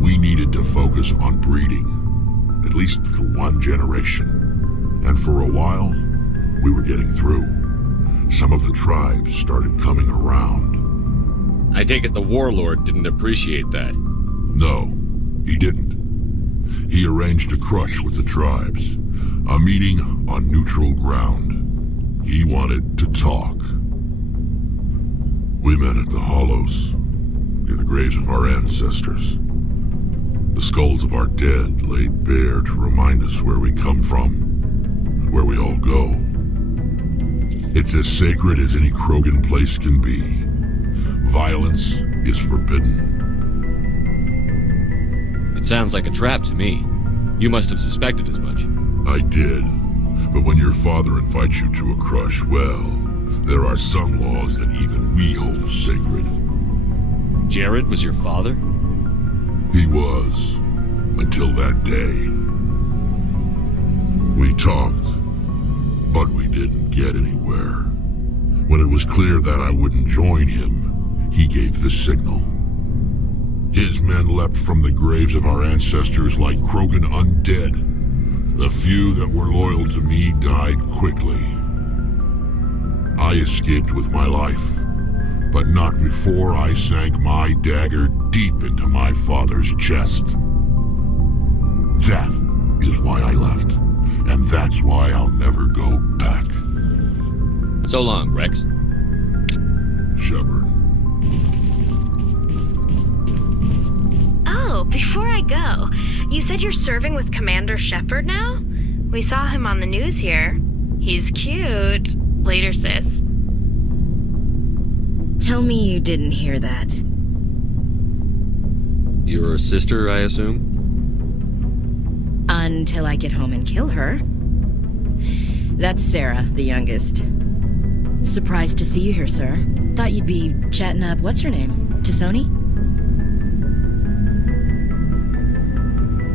We needed to focus on breeding, at least for one generation. And for a while, we were getting through. Some of the tribes started coming around. I take it the warlord didn't appreciate that. No, he didn't. He arranged a crush with the tribes, a meeting on neutral ground. He wanted to talk. We met at the Hollows, near the graves of our ancestors. The skulls of our dead laid bare to remind us where we come from and where we all go. It's as sacred as any Krogan place can be. Violence is forbidden. It sounds like a trap to me. You must have suspected as much. I did. But when your father invites you to a crush, well, there are some laws that even we hold sacred. Jared was your father? He was, until that day. We talked, but we didn't get anywhere. When it was clear that I wouldn't join him, he gave the signal. His men leapt from the graves of our ancestors like Krogan undead. The few that were loyal to me died quickly. I escaped with my life, but not before I sank my dagger deep into my father's chest. That is why I left, and that's why I'll never go back. So long, Rex. Shepard. Oh, before I go, you said you're serving with Commander Shepard now? We saw him on the news here. He's cute. Later, sis. Tell me you didn't hear that. Your sister, I assume? Until I get home and kill her. That's Sarah, the youngest. Surprised to see you here, sir. Thought you'd be chatting up what's-her-name? T'Soni?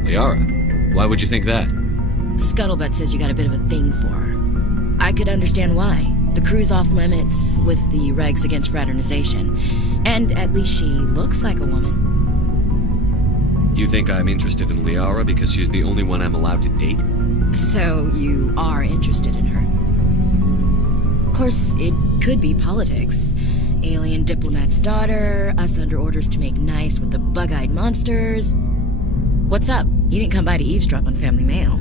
Liara? Why would you think that? Scuttlebutt says you got a bit of a thing for her. I could understand why. The crew's off limits with the regs against fraternization. And at least she looks like a woman. You think I'm interested in Liara because she's the only one I'm allowed to date? So you are interested in her. Of course, it could be politics. Alien diplomat's daughter, us under orders to make nice with the bug-eyed monsters. What's up? You didn't come by to eavesdrop on Family Mail.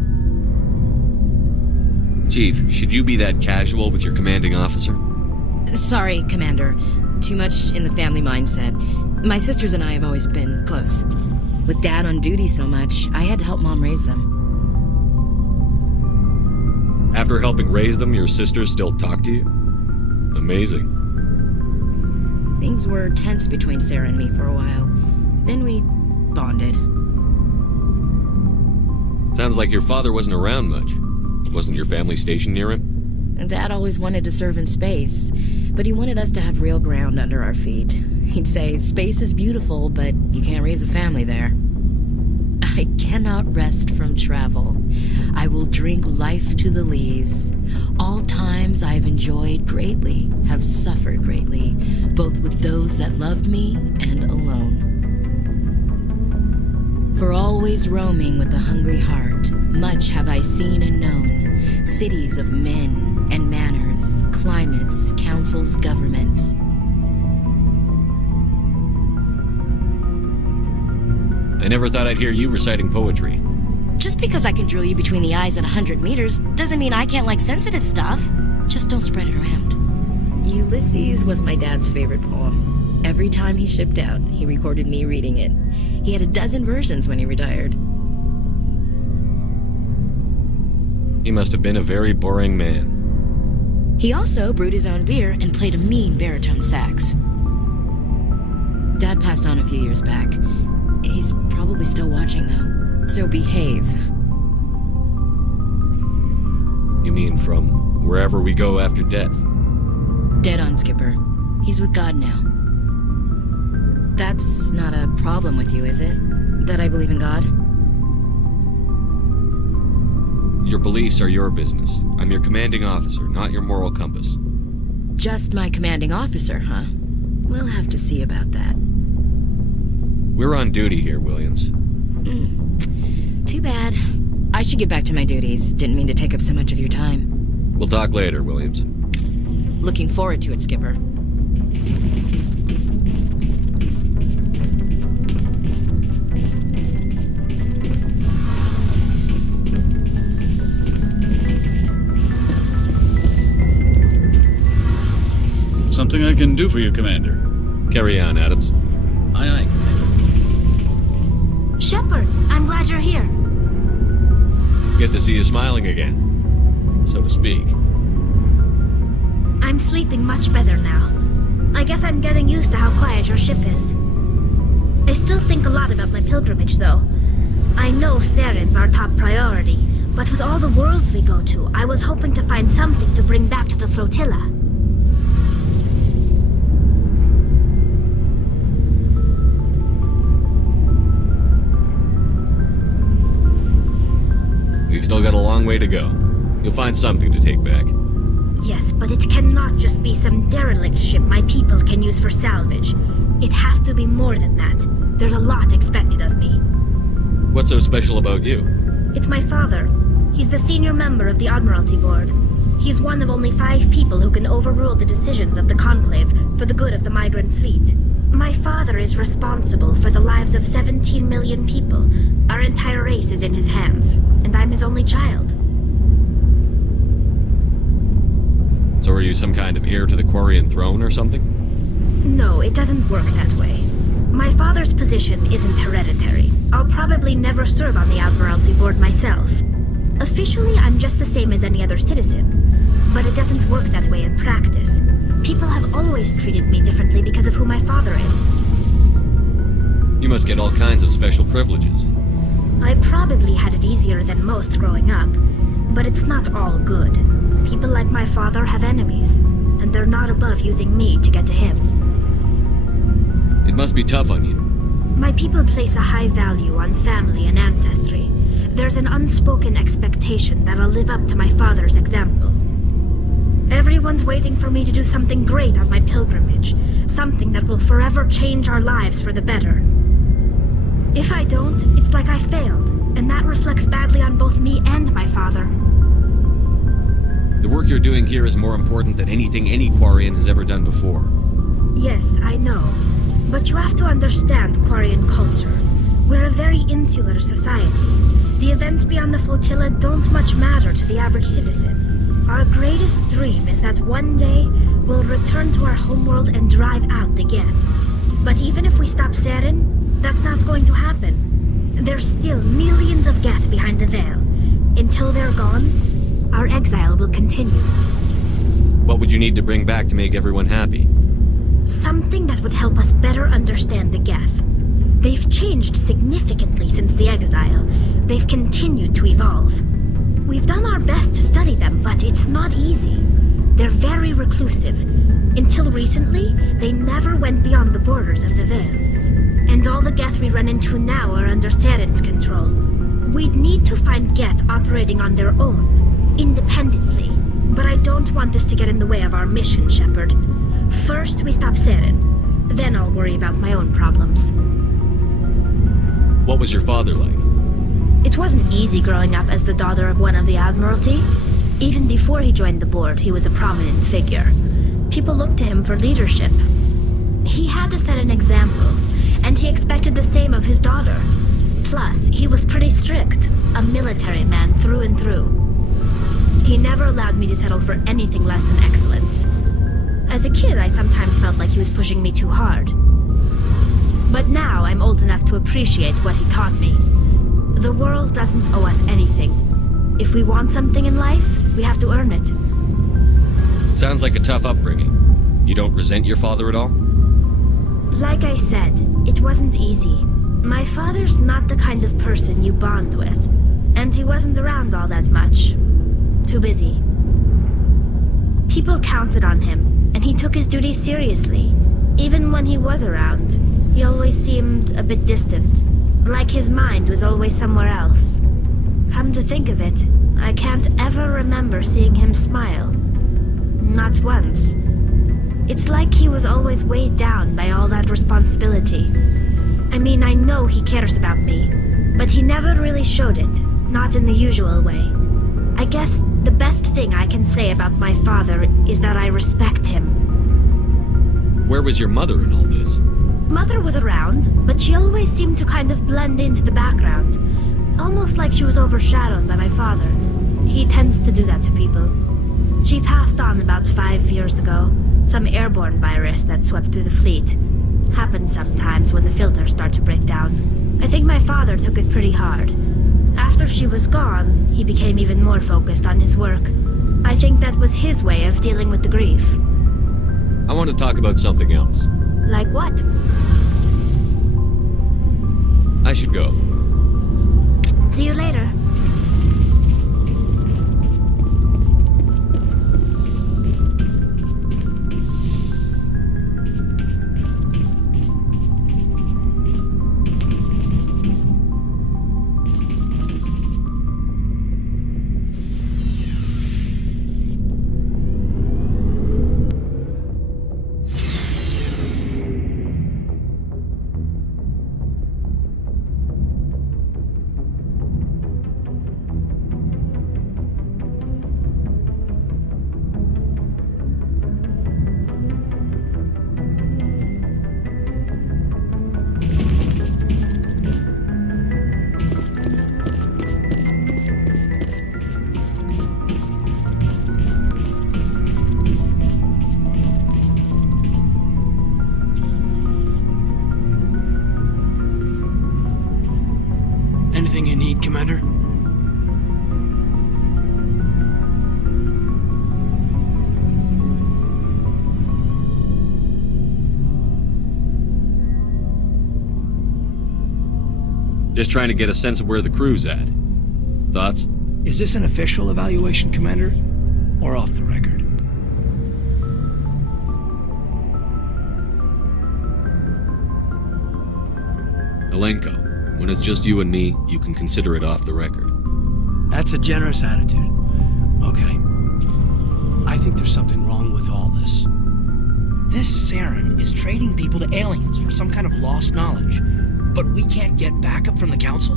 Chief, should you be that casual with your commanding officer? Sorry, Commander. Too much in the family mindset. My sisters and I have always been close. With Dad on duty so much, I had to help Mom raise them. After helping raise them, your sisters still talk to you? Amazing. Things were tense between Sarah and me for a while. Then we bonded. Sounds like your father wasn't around much. Wasn't your family stationed near him? Dad always wanted to serve in space, but he wanted us to have real ground under our feet. He'd say, space is beautiful, but you can't raise a family there. I cannot rest from travel. I will drink life to the lees. All times I've enjoyed greatly, have suffered greatly, both with those that loved me and alone. For always roaming with a hungry heart, much have I seen and known, cities of men and manners, climates, councils, governments. I never thought I'd hear you reciting poetry. Just because I can drill you between the eyes at 100 meters doesn't mean I can't like sensitive stuff. Just don't spread it around. Ulysses was my dad's favorite poem. Every time he shipped out, he recorded me reading it. He had a dozen versions when he retired. He must have been a very boring man. He also brewed his own beer and played a mean baritone sax. Dad passed on a few years back. He's probably still watching, though. So behave. You mean from wherever we go after death? Dead on, Skipper. He's with God now. That's not a problem with you, is it? That I believe in God? Your beliefs are your business. I'm your commanding officer, not your moral compass. Just my commanding officer, huh? We'll have to see about that. We're on duty here, Williams. Too bad. I should get back to my duties. Didn't mean to take up so much of your time. We'll talk later, Williams. Looking forward to it, Skipper. Something I can do for you, Commander. Carry on, Adams. Aye, aye, Commander. Shepard, I'm glad you're here. Good to see you smiling again, so to speak. I'm sleeping much better now. I guess I'm getting used to how quiet your ship is. I still think a lot about my pilgrimage, though. I know Theron's our top priority, but with all the worlds we go to, I was hoping to find something to bring back to the flotilla. We've still got a long way to go. You'll find something to take back. Yes, but it cannot just be some derelict ship my people can use for salvage. It has to be more than that. There's a lot expected of me. What's so special about you? It's my father. He's the senior member of the Admiralty Board. He's one of only 5 people who can overrule the decisions of the Conclave for the good of the migrant fleet. My father is responsible for the lives of 17 million people. Our entire race is in his hands, and I'm his only child. So are you some kind of heir to the Quarian throne or something? No, it doesn't work that way. My father's position isn't hereditary. I'll probably never serve on the Admiralty Board myself. Officially, I'm just the same as any other citizen. But it doesn't work that way in practice. People have always treated me differently because of who my father is. You must get all kinds of special privileges. I probably had it easier than most growing up, but it's not all good. People like my father have enemies, and they're not above using me to get to him. It must be tough on you. My people place a high value on family and ancestry. There's an unspoken expectation that I'll live up to my father's example. Everyone's waiting for me to do something great on my pilgrimage, something that will forever change our lives for the better. If I don't, it's like I failed, and that reflects badly on both me and my father. The work you're doing here is more important than anything any Quarian has ever done before. Yes, I know. But you have to understand Quarian culture. We're a very insular society. The events beyond the flotilla don't much matter to the average citizen. Our greatest dream is that one day we'll return to our homeworld and drive out the Geth. But even if we stop Seren, that's not going to happen. There's still millions of Geth behind the veil. Until they're gone, our exile will continue. What would you need to bring back to make everyone happy? Something that would help us better understand the Geth. They've changed significantly since the exile. They've continued to evolve. We've done our best to study them, but it's not easy. They're very reclusive. Until recently, they never went beyond the borders of the Veil. And all the Geth we run into now are under Seren's control. We'd need to find Geth operating on their own, independently. But I don't want this to get in the way of our mission, Shepard. First, we stop Seren. Then I'll worry about my own problems. What was your father like? It wasn't easy growing up as the daughter of one of the Admiralty. Even before he joined the board, he was a prominent figure. People looked to him for leadership. He had to set an example, and he expected the same of his daughter. Plus, he was pretty strict, a military man through and through. He never allowed me to settle for anything less than excellence. As a kid, I sometimes felt like he was pushing me too hard. But now I'm old enough to appreciate what he taught me. The world doesn't owe us anything. If we want something in life, we have to earn it. Sounds like a tough upbringing. You don't resent your father at all? Like I said, it wasn't easy. My father's not the kind of person you bond with, and he wasn't around all that much. Too busy. People counted on him, and he took his duties seriously. Even when he was around, he always seemed a bit distant, like his mind was always somewhere else. Come to think of it, I can't ever remember seeing him smile. Not once. It's like he was always weighed down by all that responsibility. I mean, I know he cares about me, but he never really showed it, not in the usual way. I guess the best thing I can say about my father is that I respect him. Where was your mother in all this? Mother was around, but she always seemed to kind of blend into the background. Almost like she was overshadowed by my father. He tends to do that to people. She passed on about 5 years ago. Some airborne virus that swept through the fleet. Happens sometimes when the filters start to break down. I think my father took it pretty hard. After she was gone, he became even more focused on his work. I think that was his way of dealing with the grief. I want to talk about something else. Like what? I should go. See you later. Commander? Just trying to get a sense of where the crew's at. Thoughts? Is this an official evaluation, Commander? Or off the record? Alenko, when it's just you and me, you can consider it off the record. That's a generous attitude. Okay. I think there's something wrong with all this. This Saren is trading people to aliens for some kind of lost knowledge. But we can't get backup from the Council?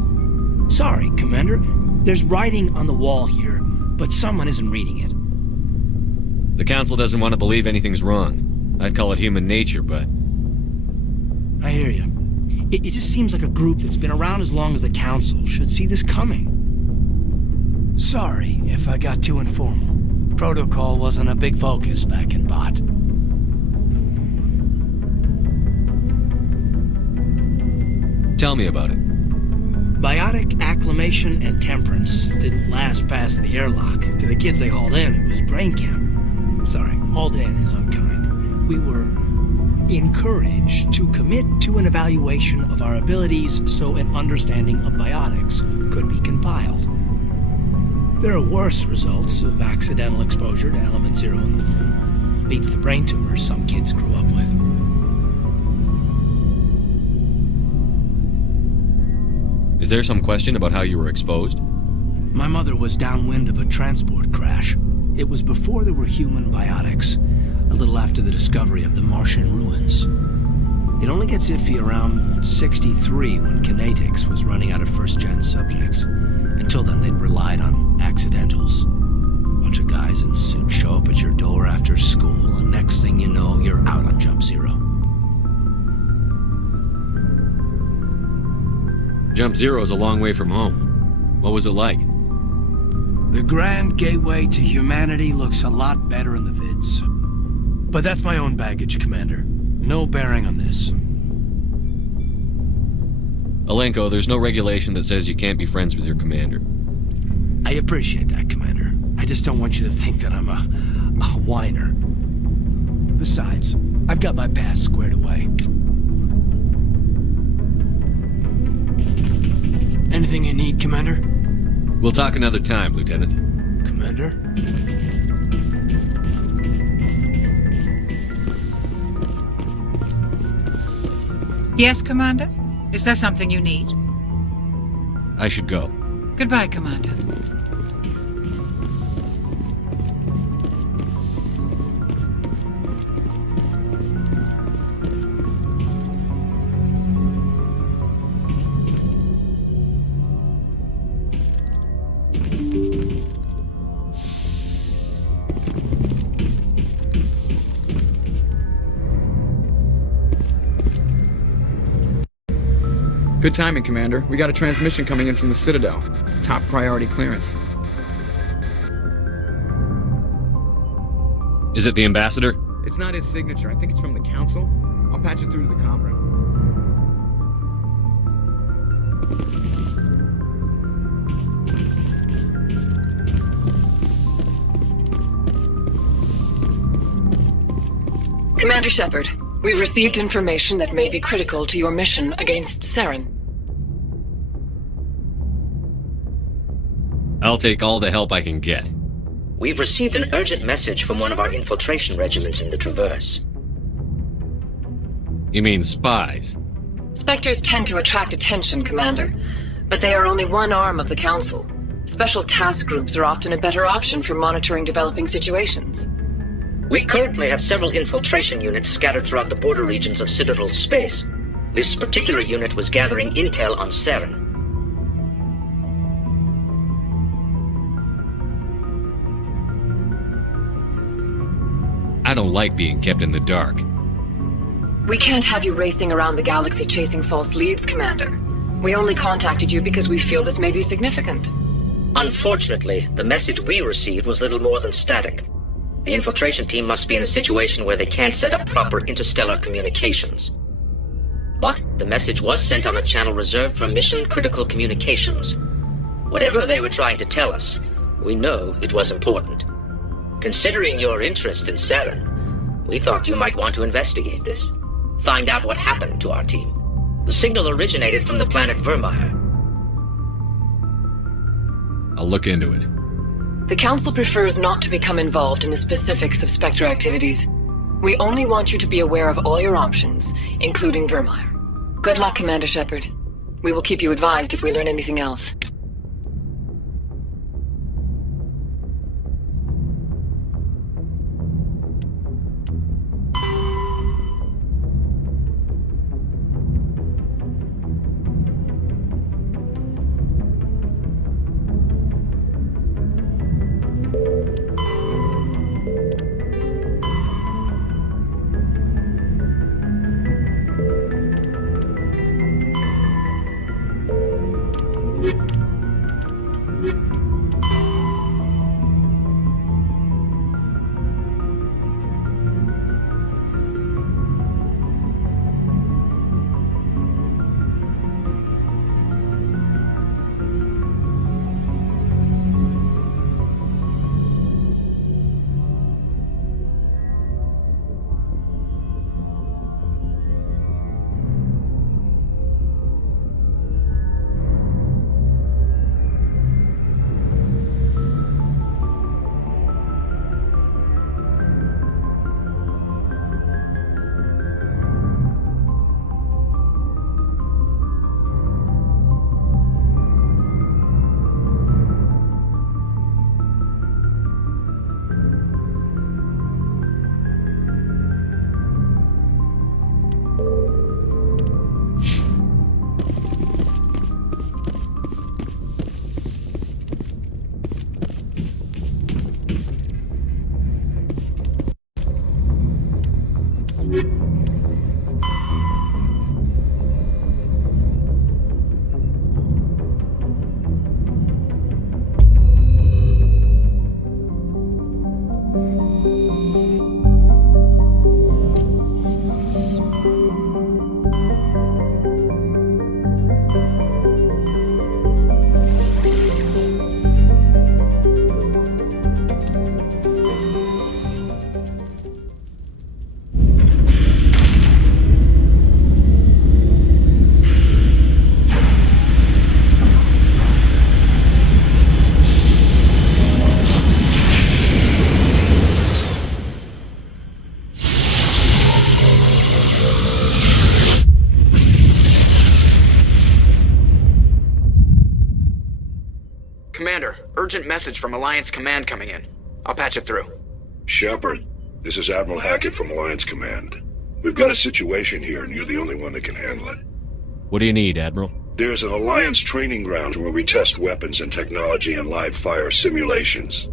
Sorry, Commander. There's writing on the wall here, but someone isn't reading it. The Council doesn't want to believe anything's wrong. I'd call it human nature, but... I hear you. It just seems like a group that's been around as long as the Council should see this coming. Sorry if I got too informal. Protocol wasn't a big focus back in Bot. Tell me about it. Biotic acclimation and temperance didn't last past the airlock. To the kids they hauled in, it was brain camp. Sorry, hauled in is unkind. We were encouraged to commit to an evaluation of our abilities so an understanding of biotics could be compiled. There are worse results of accidental exposure to element 0 in the womb. Beats the brain tumors some kids grew up with. Is there some question about how you were exposed? My mother was downwind of a transport crash. It was before there were human biotics, a little after the discovery of the Martian ruins. It only gets iffy around 63 when Kinetics was running out of first-gen subjects. Until then, they'd relied on accidentals. Bunch of guys in suits show up at your door after school, and next thing you know, you're out on Jump Zero. Jump Zero is a long way from home. What was it like? The Grand Gateway to Humanity looks a lot better in the vids. But that's my own baggage, Commander. No bearing on this. Alenko, there's no regulation that says you can't be friends with your commander. I appreciate that, Commander. I just don't want you to think that I'm a whiner. Besides, I've got my past squared away. Anything you need, Commander? We'll talk another time, Lieutenant. Commander? Yes, Commander? Is there something you need? I should go. Goodbye, Commander. Good timing, Commander. We got a transmission coming in from the Citadel. Top priority clearance. Is it the Ambassador? It's not his signature. I think it's from the Council. I'll patch it through to the comm room. Commander Shepard, we've received information that may be critical to your mission against Saren. I'll take all the help I can get. We've received an urgent message from one of our infiltration regiments in the Traverse. You mean spies? Spectres tend to attract attention, Commander, but they are only one arm of the Council. Special task groups are often a better option for monitoring developing situations. We currently have several infiltration units scattered throughout the border regions of Citadel space. This particular unit was gathering intel on Saren. I don't like being kept in the dark. We can't have you racing around the galaxy chasing false leads, Commander. We only contacted you because we feel this may be significant. Unfortunately, the message we received was little more than static. The infiltration team must be in a situation where they can't set up proper interstellar communications. But the message was sent on a channel reserved for mission-critical communications. Whatever they were trying to tell us, we know it was important. Considering your interest in Saren, we thought you might want to investigate this. Find out what happened to our team. The signal originated from the planet Vermeer. I'll look into it. The Council prefers not to become involved in the specifics of Spectre activities. We only want you to be aware of all your options, including Vermeer. Good luck, Commander Shepard. We will keep you advised if we learn anything else. Commander, urgent message from Alliance Command coming in. I'll patch it through. Shepard, this is Admiral Hackett from Alliance Command. We've got a situation here, and you're the only one that can handle it. What do you need, Admiral? There's an Alliance training ground where we test weapons and technology in live fire simulations.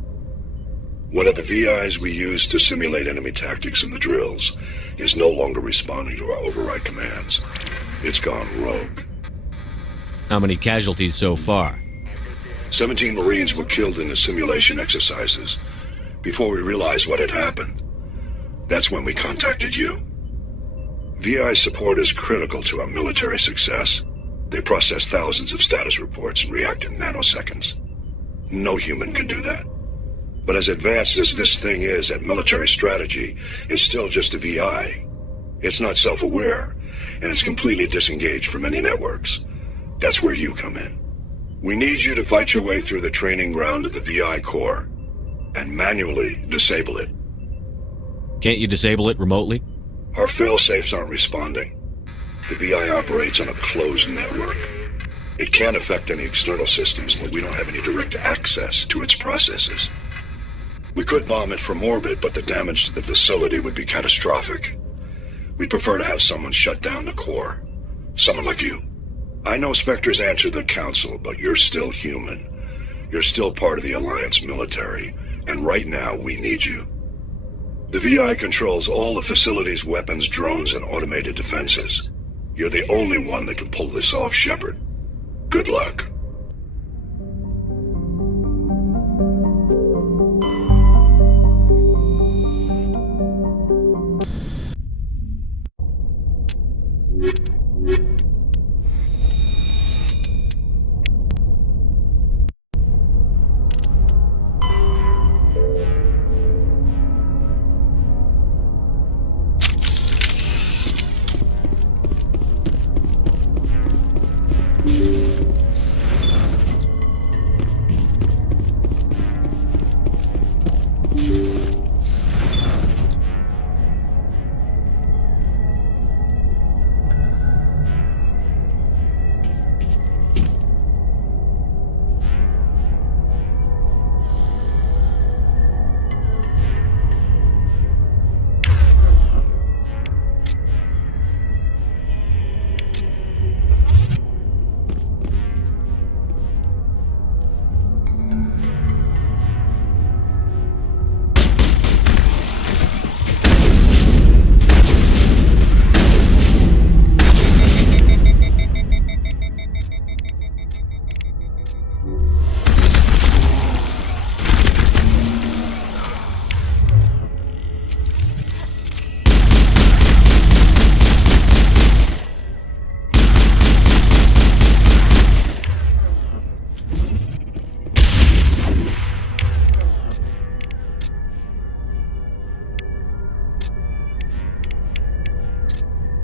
One of the VIs we use to simulate enemy tactics in the drills is no longer responding to our override commands. It's gone rogue. How many casualties so far? 17 Marines were killed in the simulation exercises. Before we realized what had happened, that's when we contacted you. VI support is critical to our military success. They process thousands of status reports and react in nanoseconds. No human can do that. But as advanced as this thing is at military strategy, it's still just a VI. It's not self-aware, and it's completely disengaged from any networks. That's where you come in. We need you to fight your way through the training ground of the VI core and manually disable it. Can't you disable it remotely? Our fail-safes aren't responding. The VI operates on a closed network. It can't affect any external systems, but we don't have any direct access to its processes. We could bomb it from orbit, but the damage to the facility would be catastrophic. We'd prefer to have someone shut down the core. Someone like you. I know Spectres answer the Council, but you're still human. You're still part of the Alliance military, and right now we need you. The VI controls all the facility's weapons, drones, and automated defenses. You're the only one that can pull this off, Shepard. Good luck.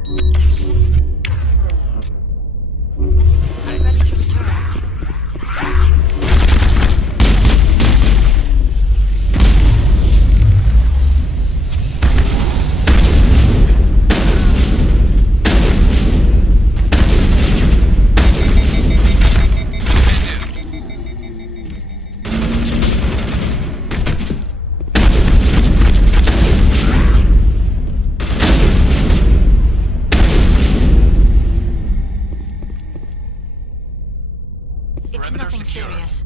I'm ready to return. It's nothing serious.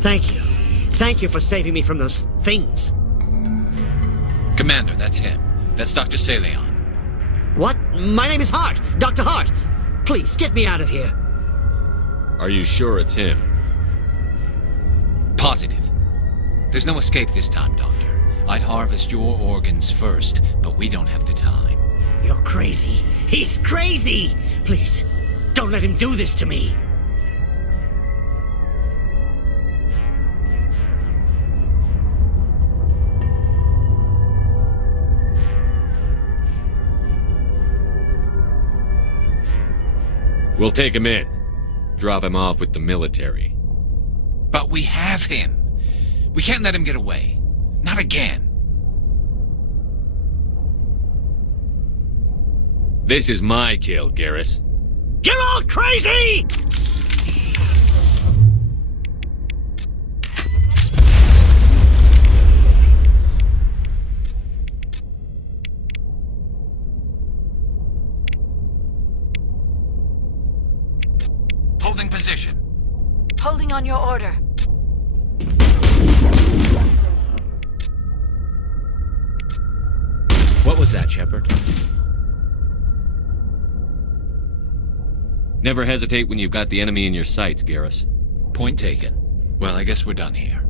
Thank you. Thank you for saving me from those things. Commander, that's him. That's Dr. Saleon. What? My name is Hart. Dr. Hart. Please, get me out of here. Are you sure it's him? Positive. There's no escape this time, Doctor. I'd harvest your organs first, but we don't have the time. You're crazy. He's crazy! Please, don't let him do this to me. We'll take him in. Drop him off with the military. But we have him. We can't let him get away. Not again. This is my kill, Garrus. You're all crazy! Holding position. Holding on your order. What was that, Shepard? Never hesitate when you've got the enemy in your sights, Garrus. Point taken. Well, I guess we're done here.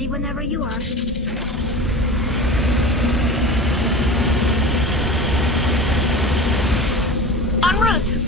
ready whenever you are. En route!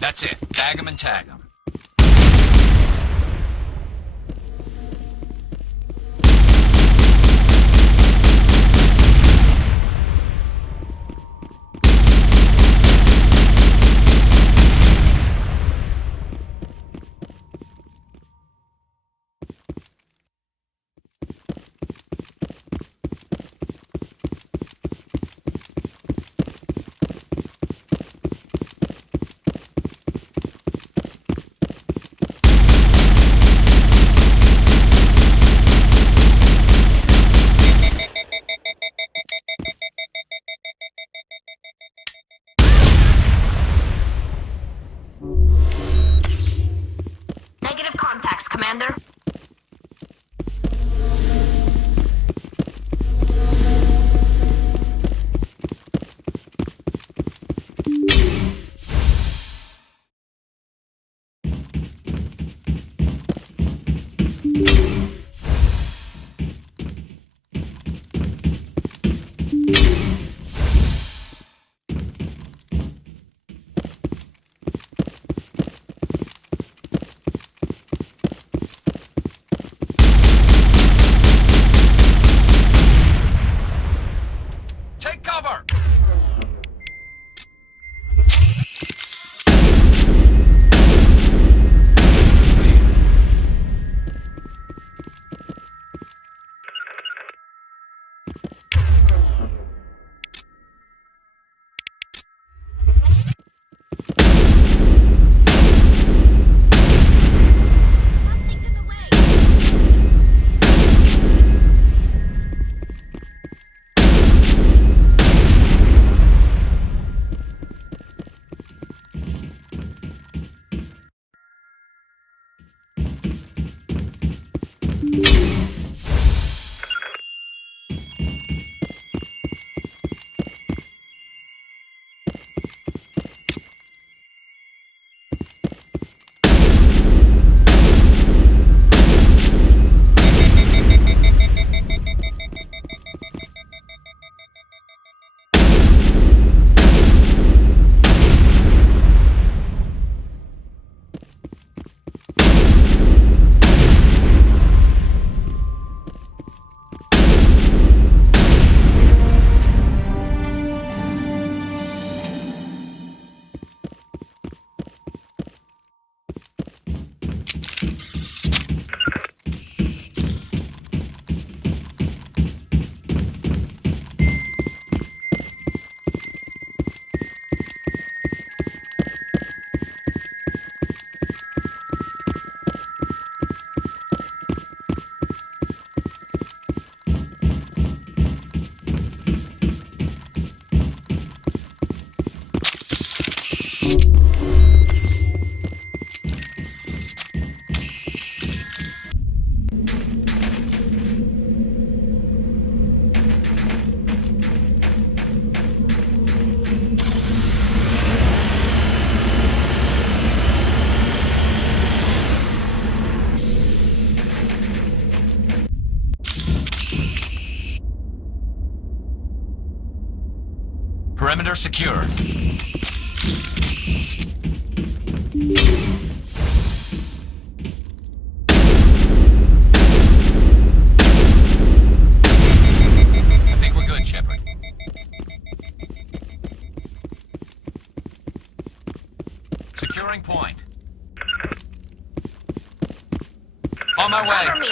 That's it. Bag 'em and tag 'em. Negative contacts, Commander. Take cover! Perimeter secured. I think we're good, Shepard. Securing point. On my way. Cover me.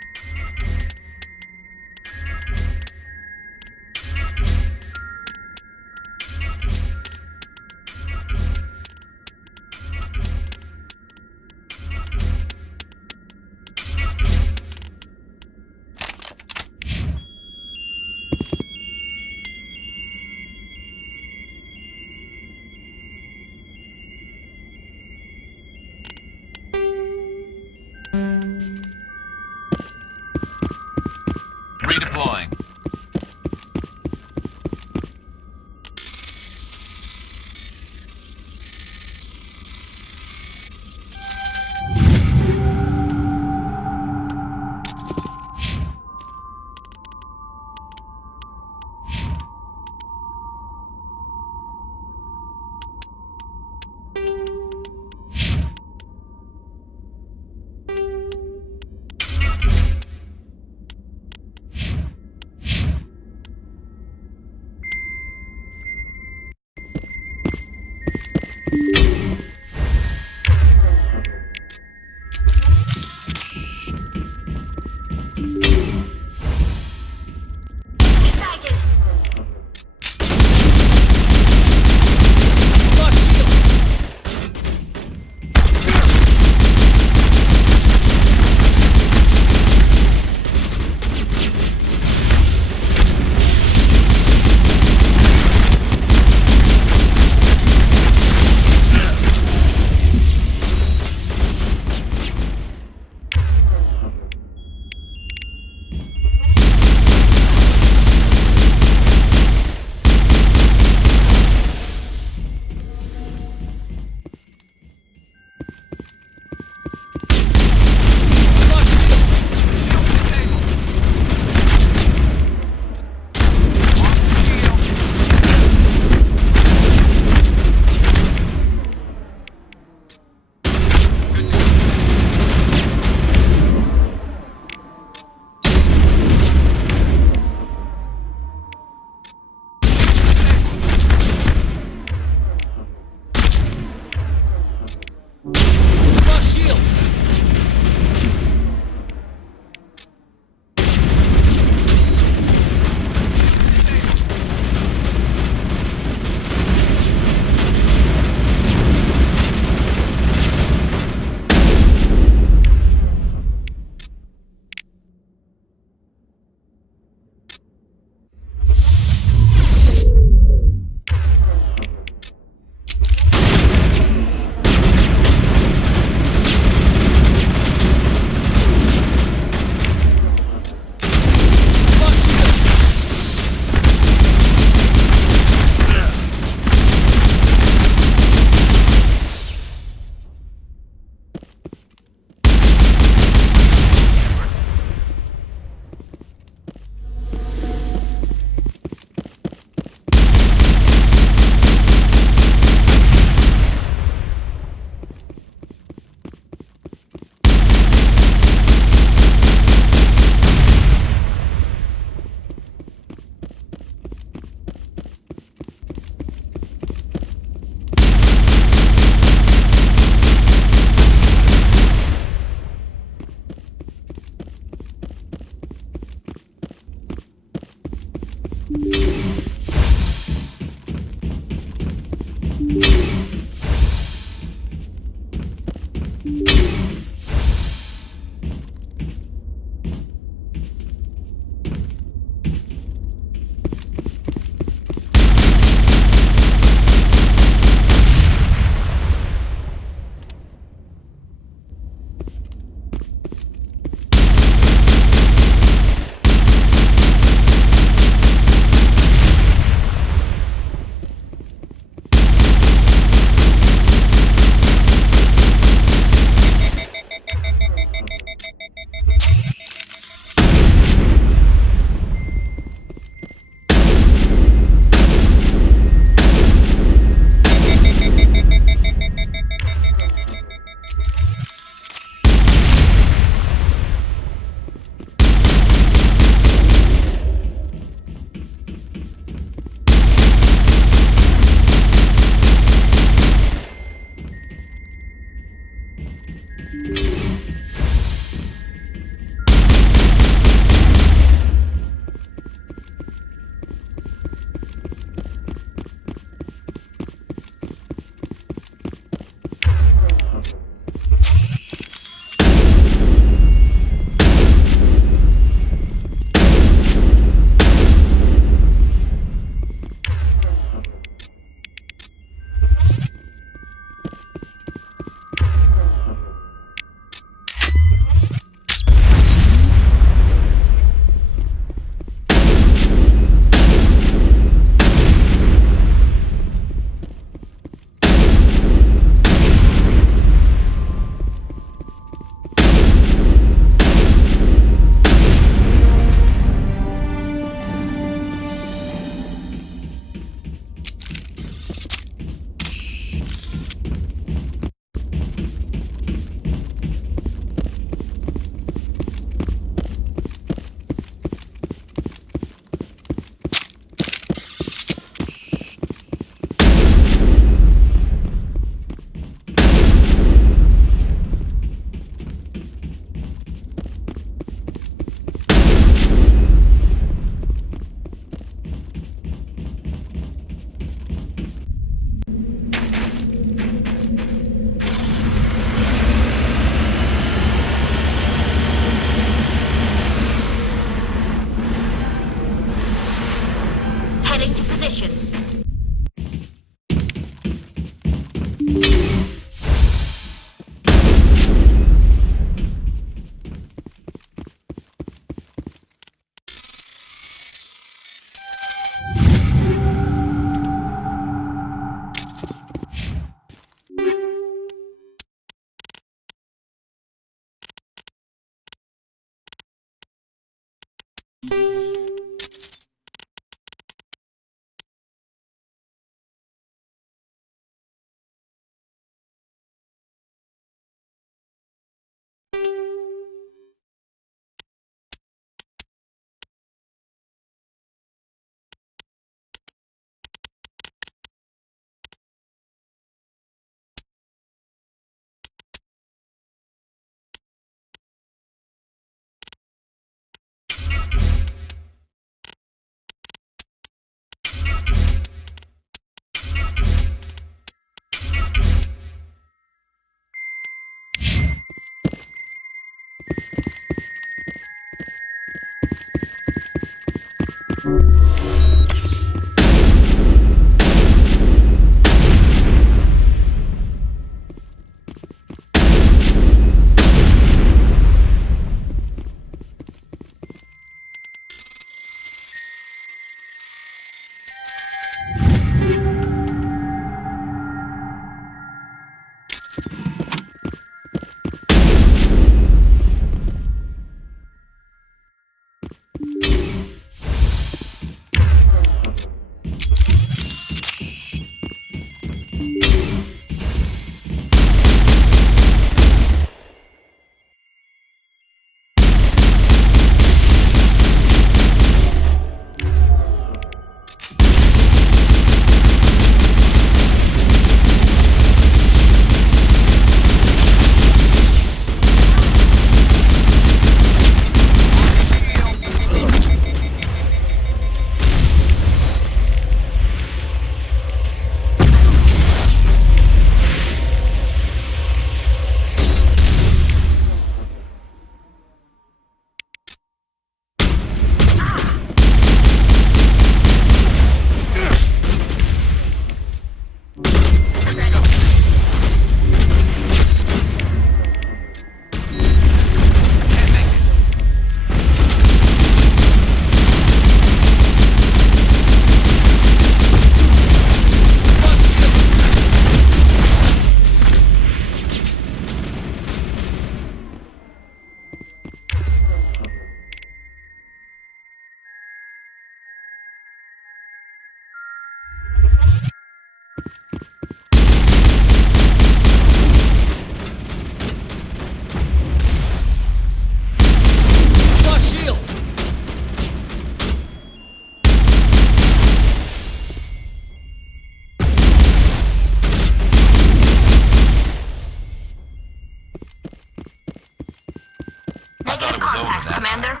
Negative contacts, Commander.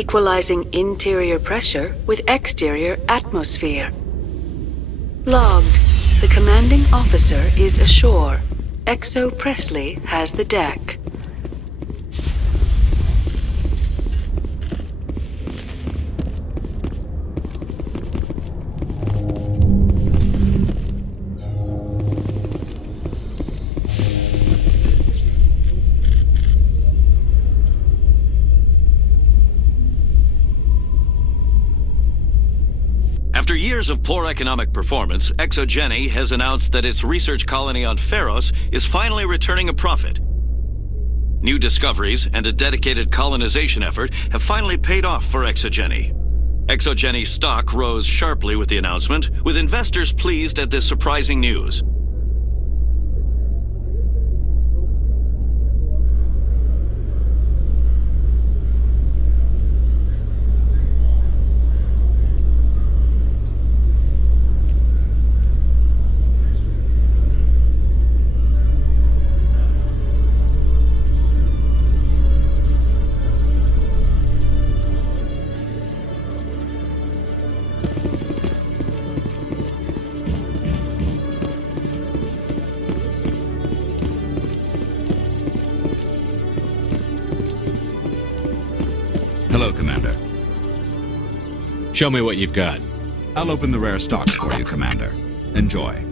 equalizing interior pressure with exterior atmosphere. Logged. The commanding officer is ashore. Exo Presley has the deck. After years of poor economic performance, Exogeny has announced that its research colony on Pharos is finally returning a profit. New discoveries and a dedicated colonization effort have finally paid off for Exogeny. Exogeny's stock rose sharply with the announcement, with investors pleased at this surprising news. Hello, Commander. Show me what you've got. I'll open the rare stocks for you, Commander. Enjoy.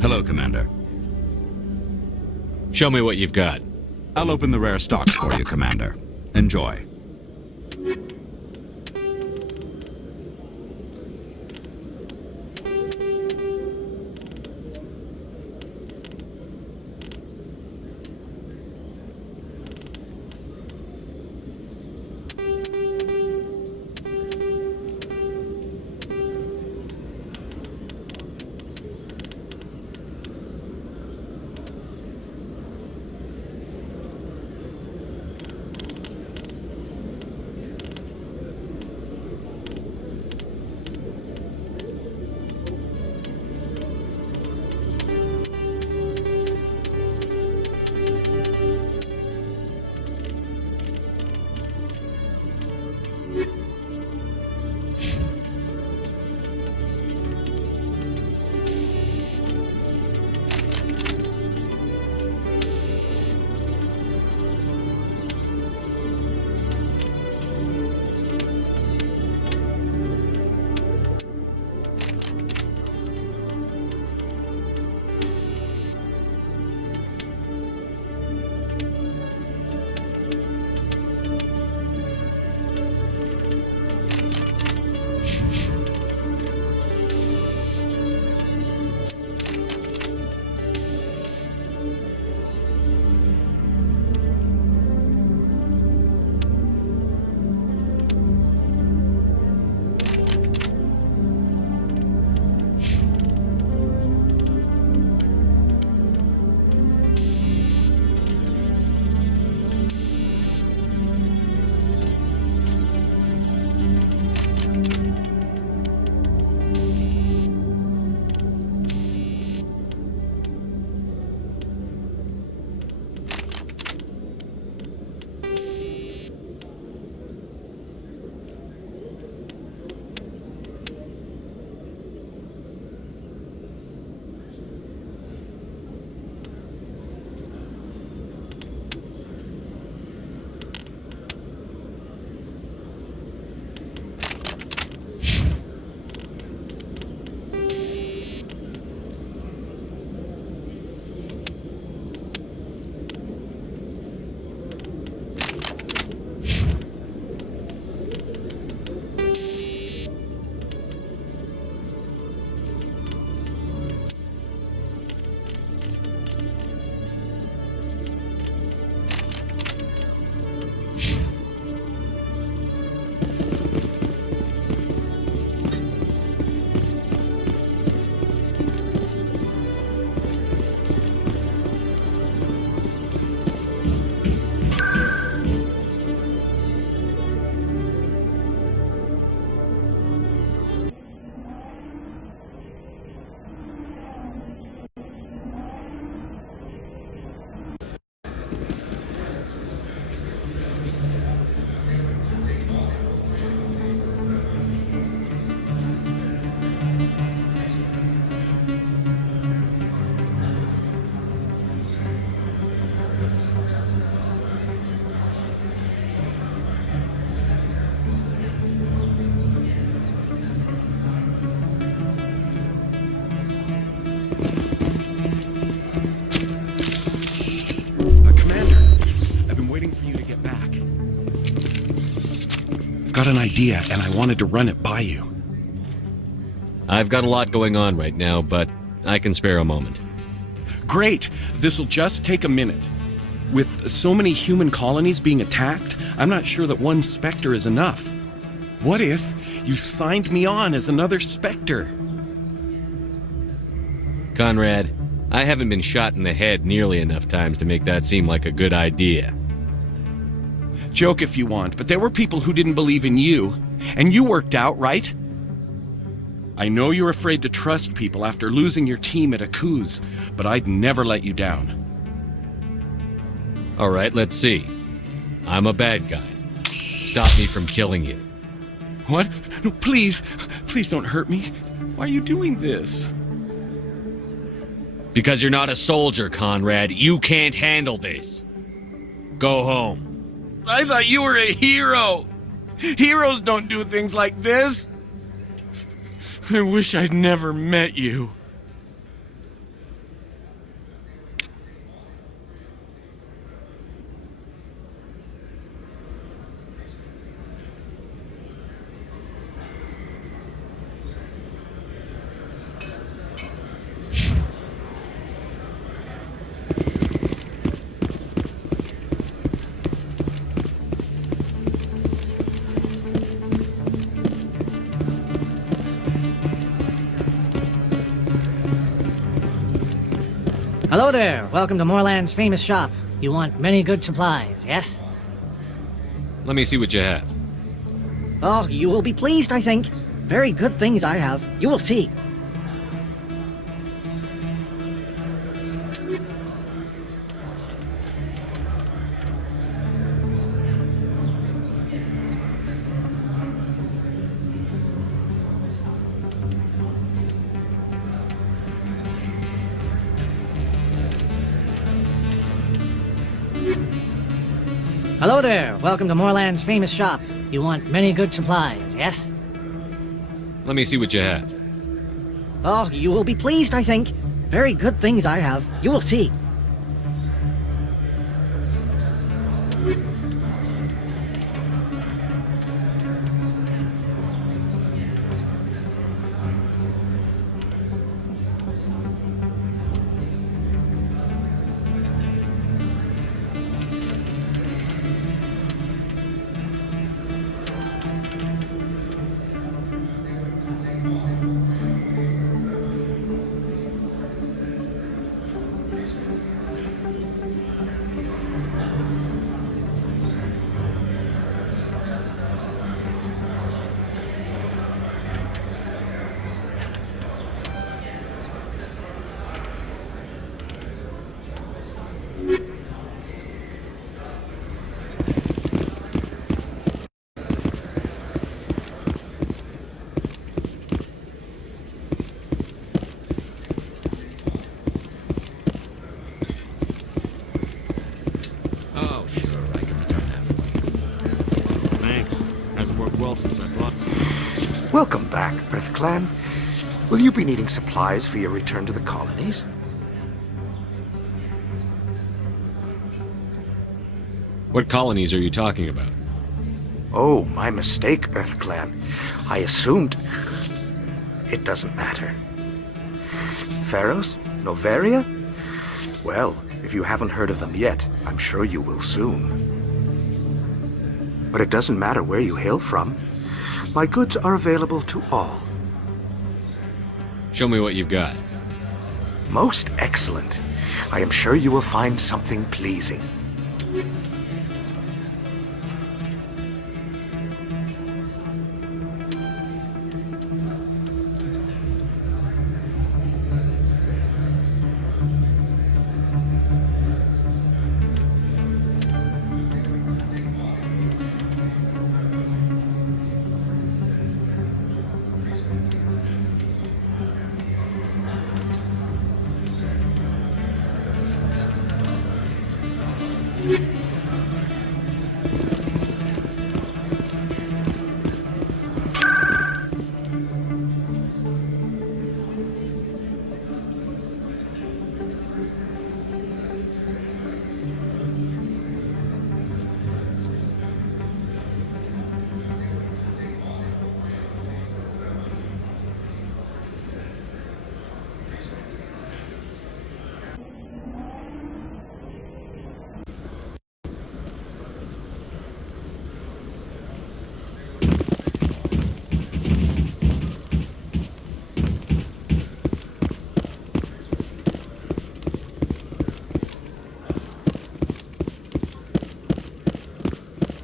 Hello, Commander. Show me what you've got. I'll open the rare stocks for you, Commander. Enjoy. Got an idea, and I wanted to run it by you. I've got a lot going on right now, but I can spare a moment. Great! This'll just take a minute. With so many human colonies being attacked, I'm not sure that one Spectre is enough. What if you signed me on as another Spectre? Conrad, I haven't been shot in the head nearly enough times to make that seem like a good idea. Joke if you want, but there were people who didn't believe in you, and you worked out, right? I know you're afraid to trust people after losing your team at Akuz, but I'd never let you down. All right, let's see. I'm a bad guy. Stop me from killing you. What? No, please don't hurt me. Why are you doing this? Because you're not a soldier, Conrad. You can't handle this. Go home. I thought you were a hero. Heroes don't do things like this. I wish I'd never met you. Hello there. Welcome to Moorland's famous shop. You want many good supplies, yes? Let me see what you have. Oh, you will be pleased, I think. Very good things I have. You will see. Hello there. Welcome to Moorland's famous shop. You want many good supplies, yes? Let me see what you have. Oh, you will be pleased, I think. Very good things I have. You will see. Oh, sure, I can return that for you. Thanks. Hasn't worked well since I bought it. Welcome back, Earth Clan. Will you be needing supplies for your return to the colonies? What colonies are you talking about? Oh, my mistake, Earth Clan. I assumed... It doesn't matter. Pharos? Noveria? Well, if you haven't heard of them yet, I'm sure you will soon. But it doesn't matter where you hail from. My goods are available to all. Show me what you've got. Most excellent. I am sure you will find something pleasing.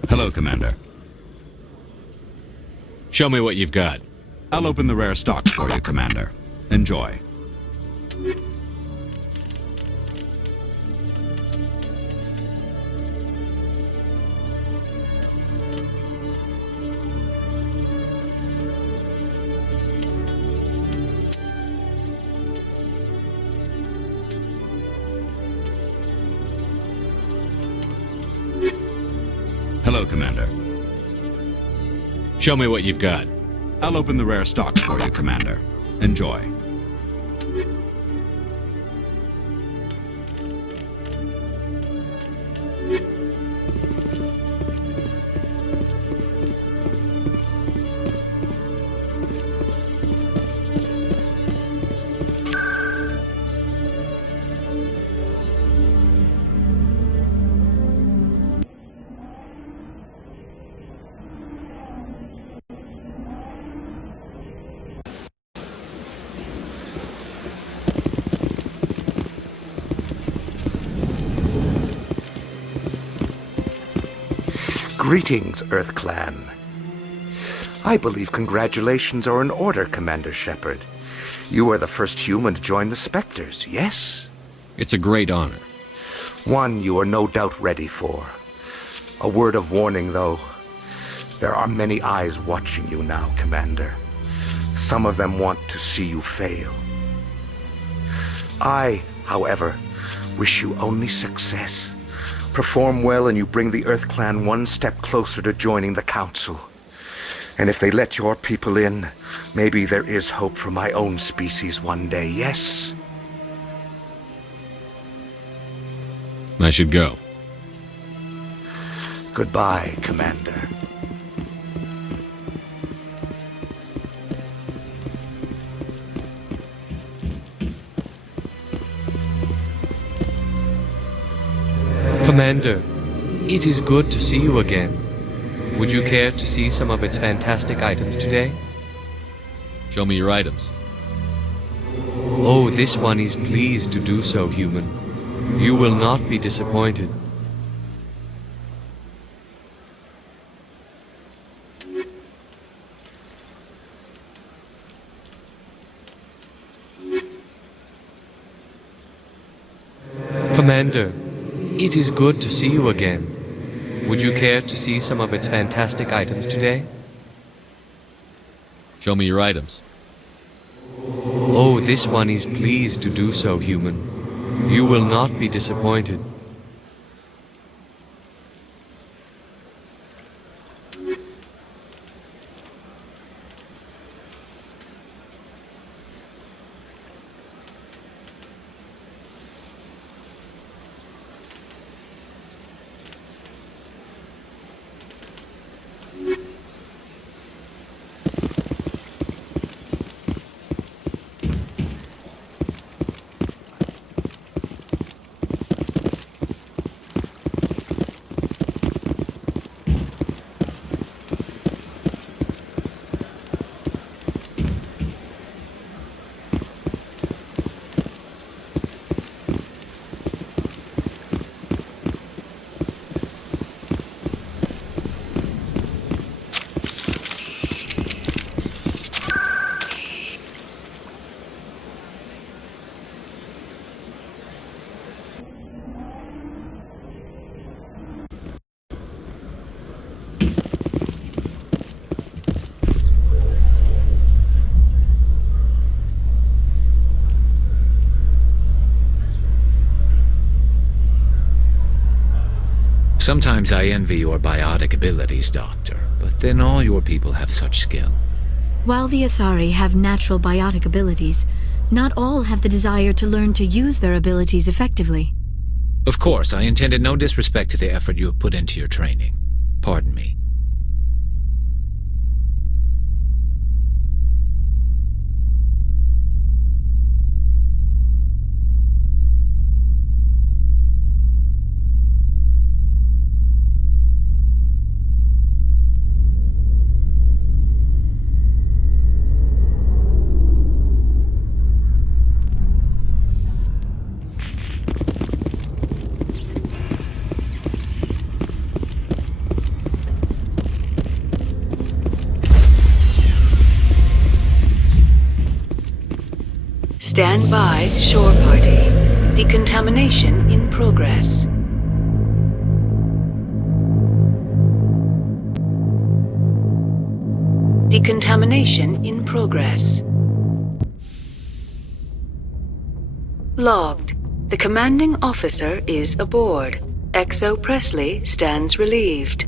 Hello, Commander. Show me what you've got. I'll open the rare stocks for you, Commander. Enjoy. Hello, Commander. Show me what you've got. I'll open the rare stocks for you, Commander. Enjoy. Greetings, Earth Clan. I believe congratulations are in order, Commander Shepard. You are the first human to join the Spectres, yes? It's a great honor. One you are no doubt ready for. A word of warning, though. There are many eyes watching you now, Commander. Some of them want to see you fail. I, however, wish you only success. Perform well and you bring the Earth Clan one step closer to joining the Council. And if they let your people in, maybe there is hope for my own species one day, yes? I should go. Goodbye, Commander. Commander, it is good to see you again. Would you care to see some of its fantastic items today? Show me your items. Oh, this one is pleased to do so, human. You will not be disappointed. Commander, it is good to see you again. Would you care to see some of its fantastic items today? Show me your items. Oh, this one is pleased to do so, human. You will not be disappointed. Sometimes I envy your biotic abilities, Doctor, but then all your people have such skill. While the Asari have natural biotic abilities, not all have the desire to learn to use their abilities effectively. Of course, I intended no disrespect to the effort you have put into your training. Pardon me. Stand by, shore party. Decontamination in progress. Decontamination in progress. Logged. The commanding officer is aboard. XO Presley stands relieved.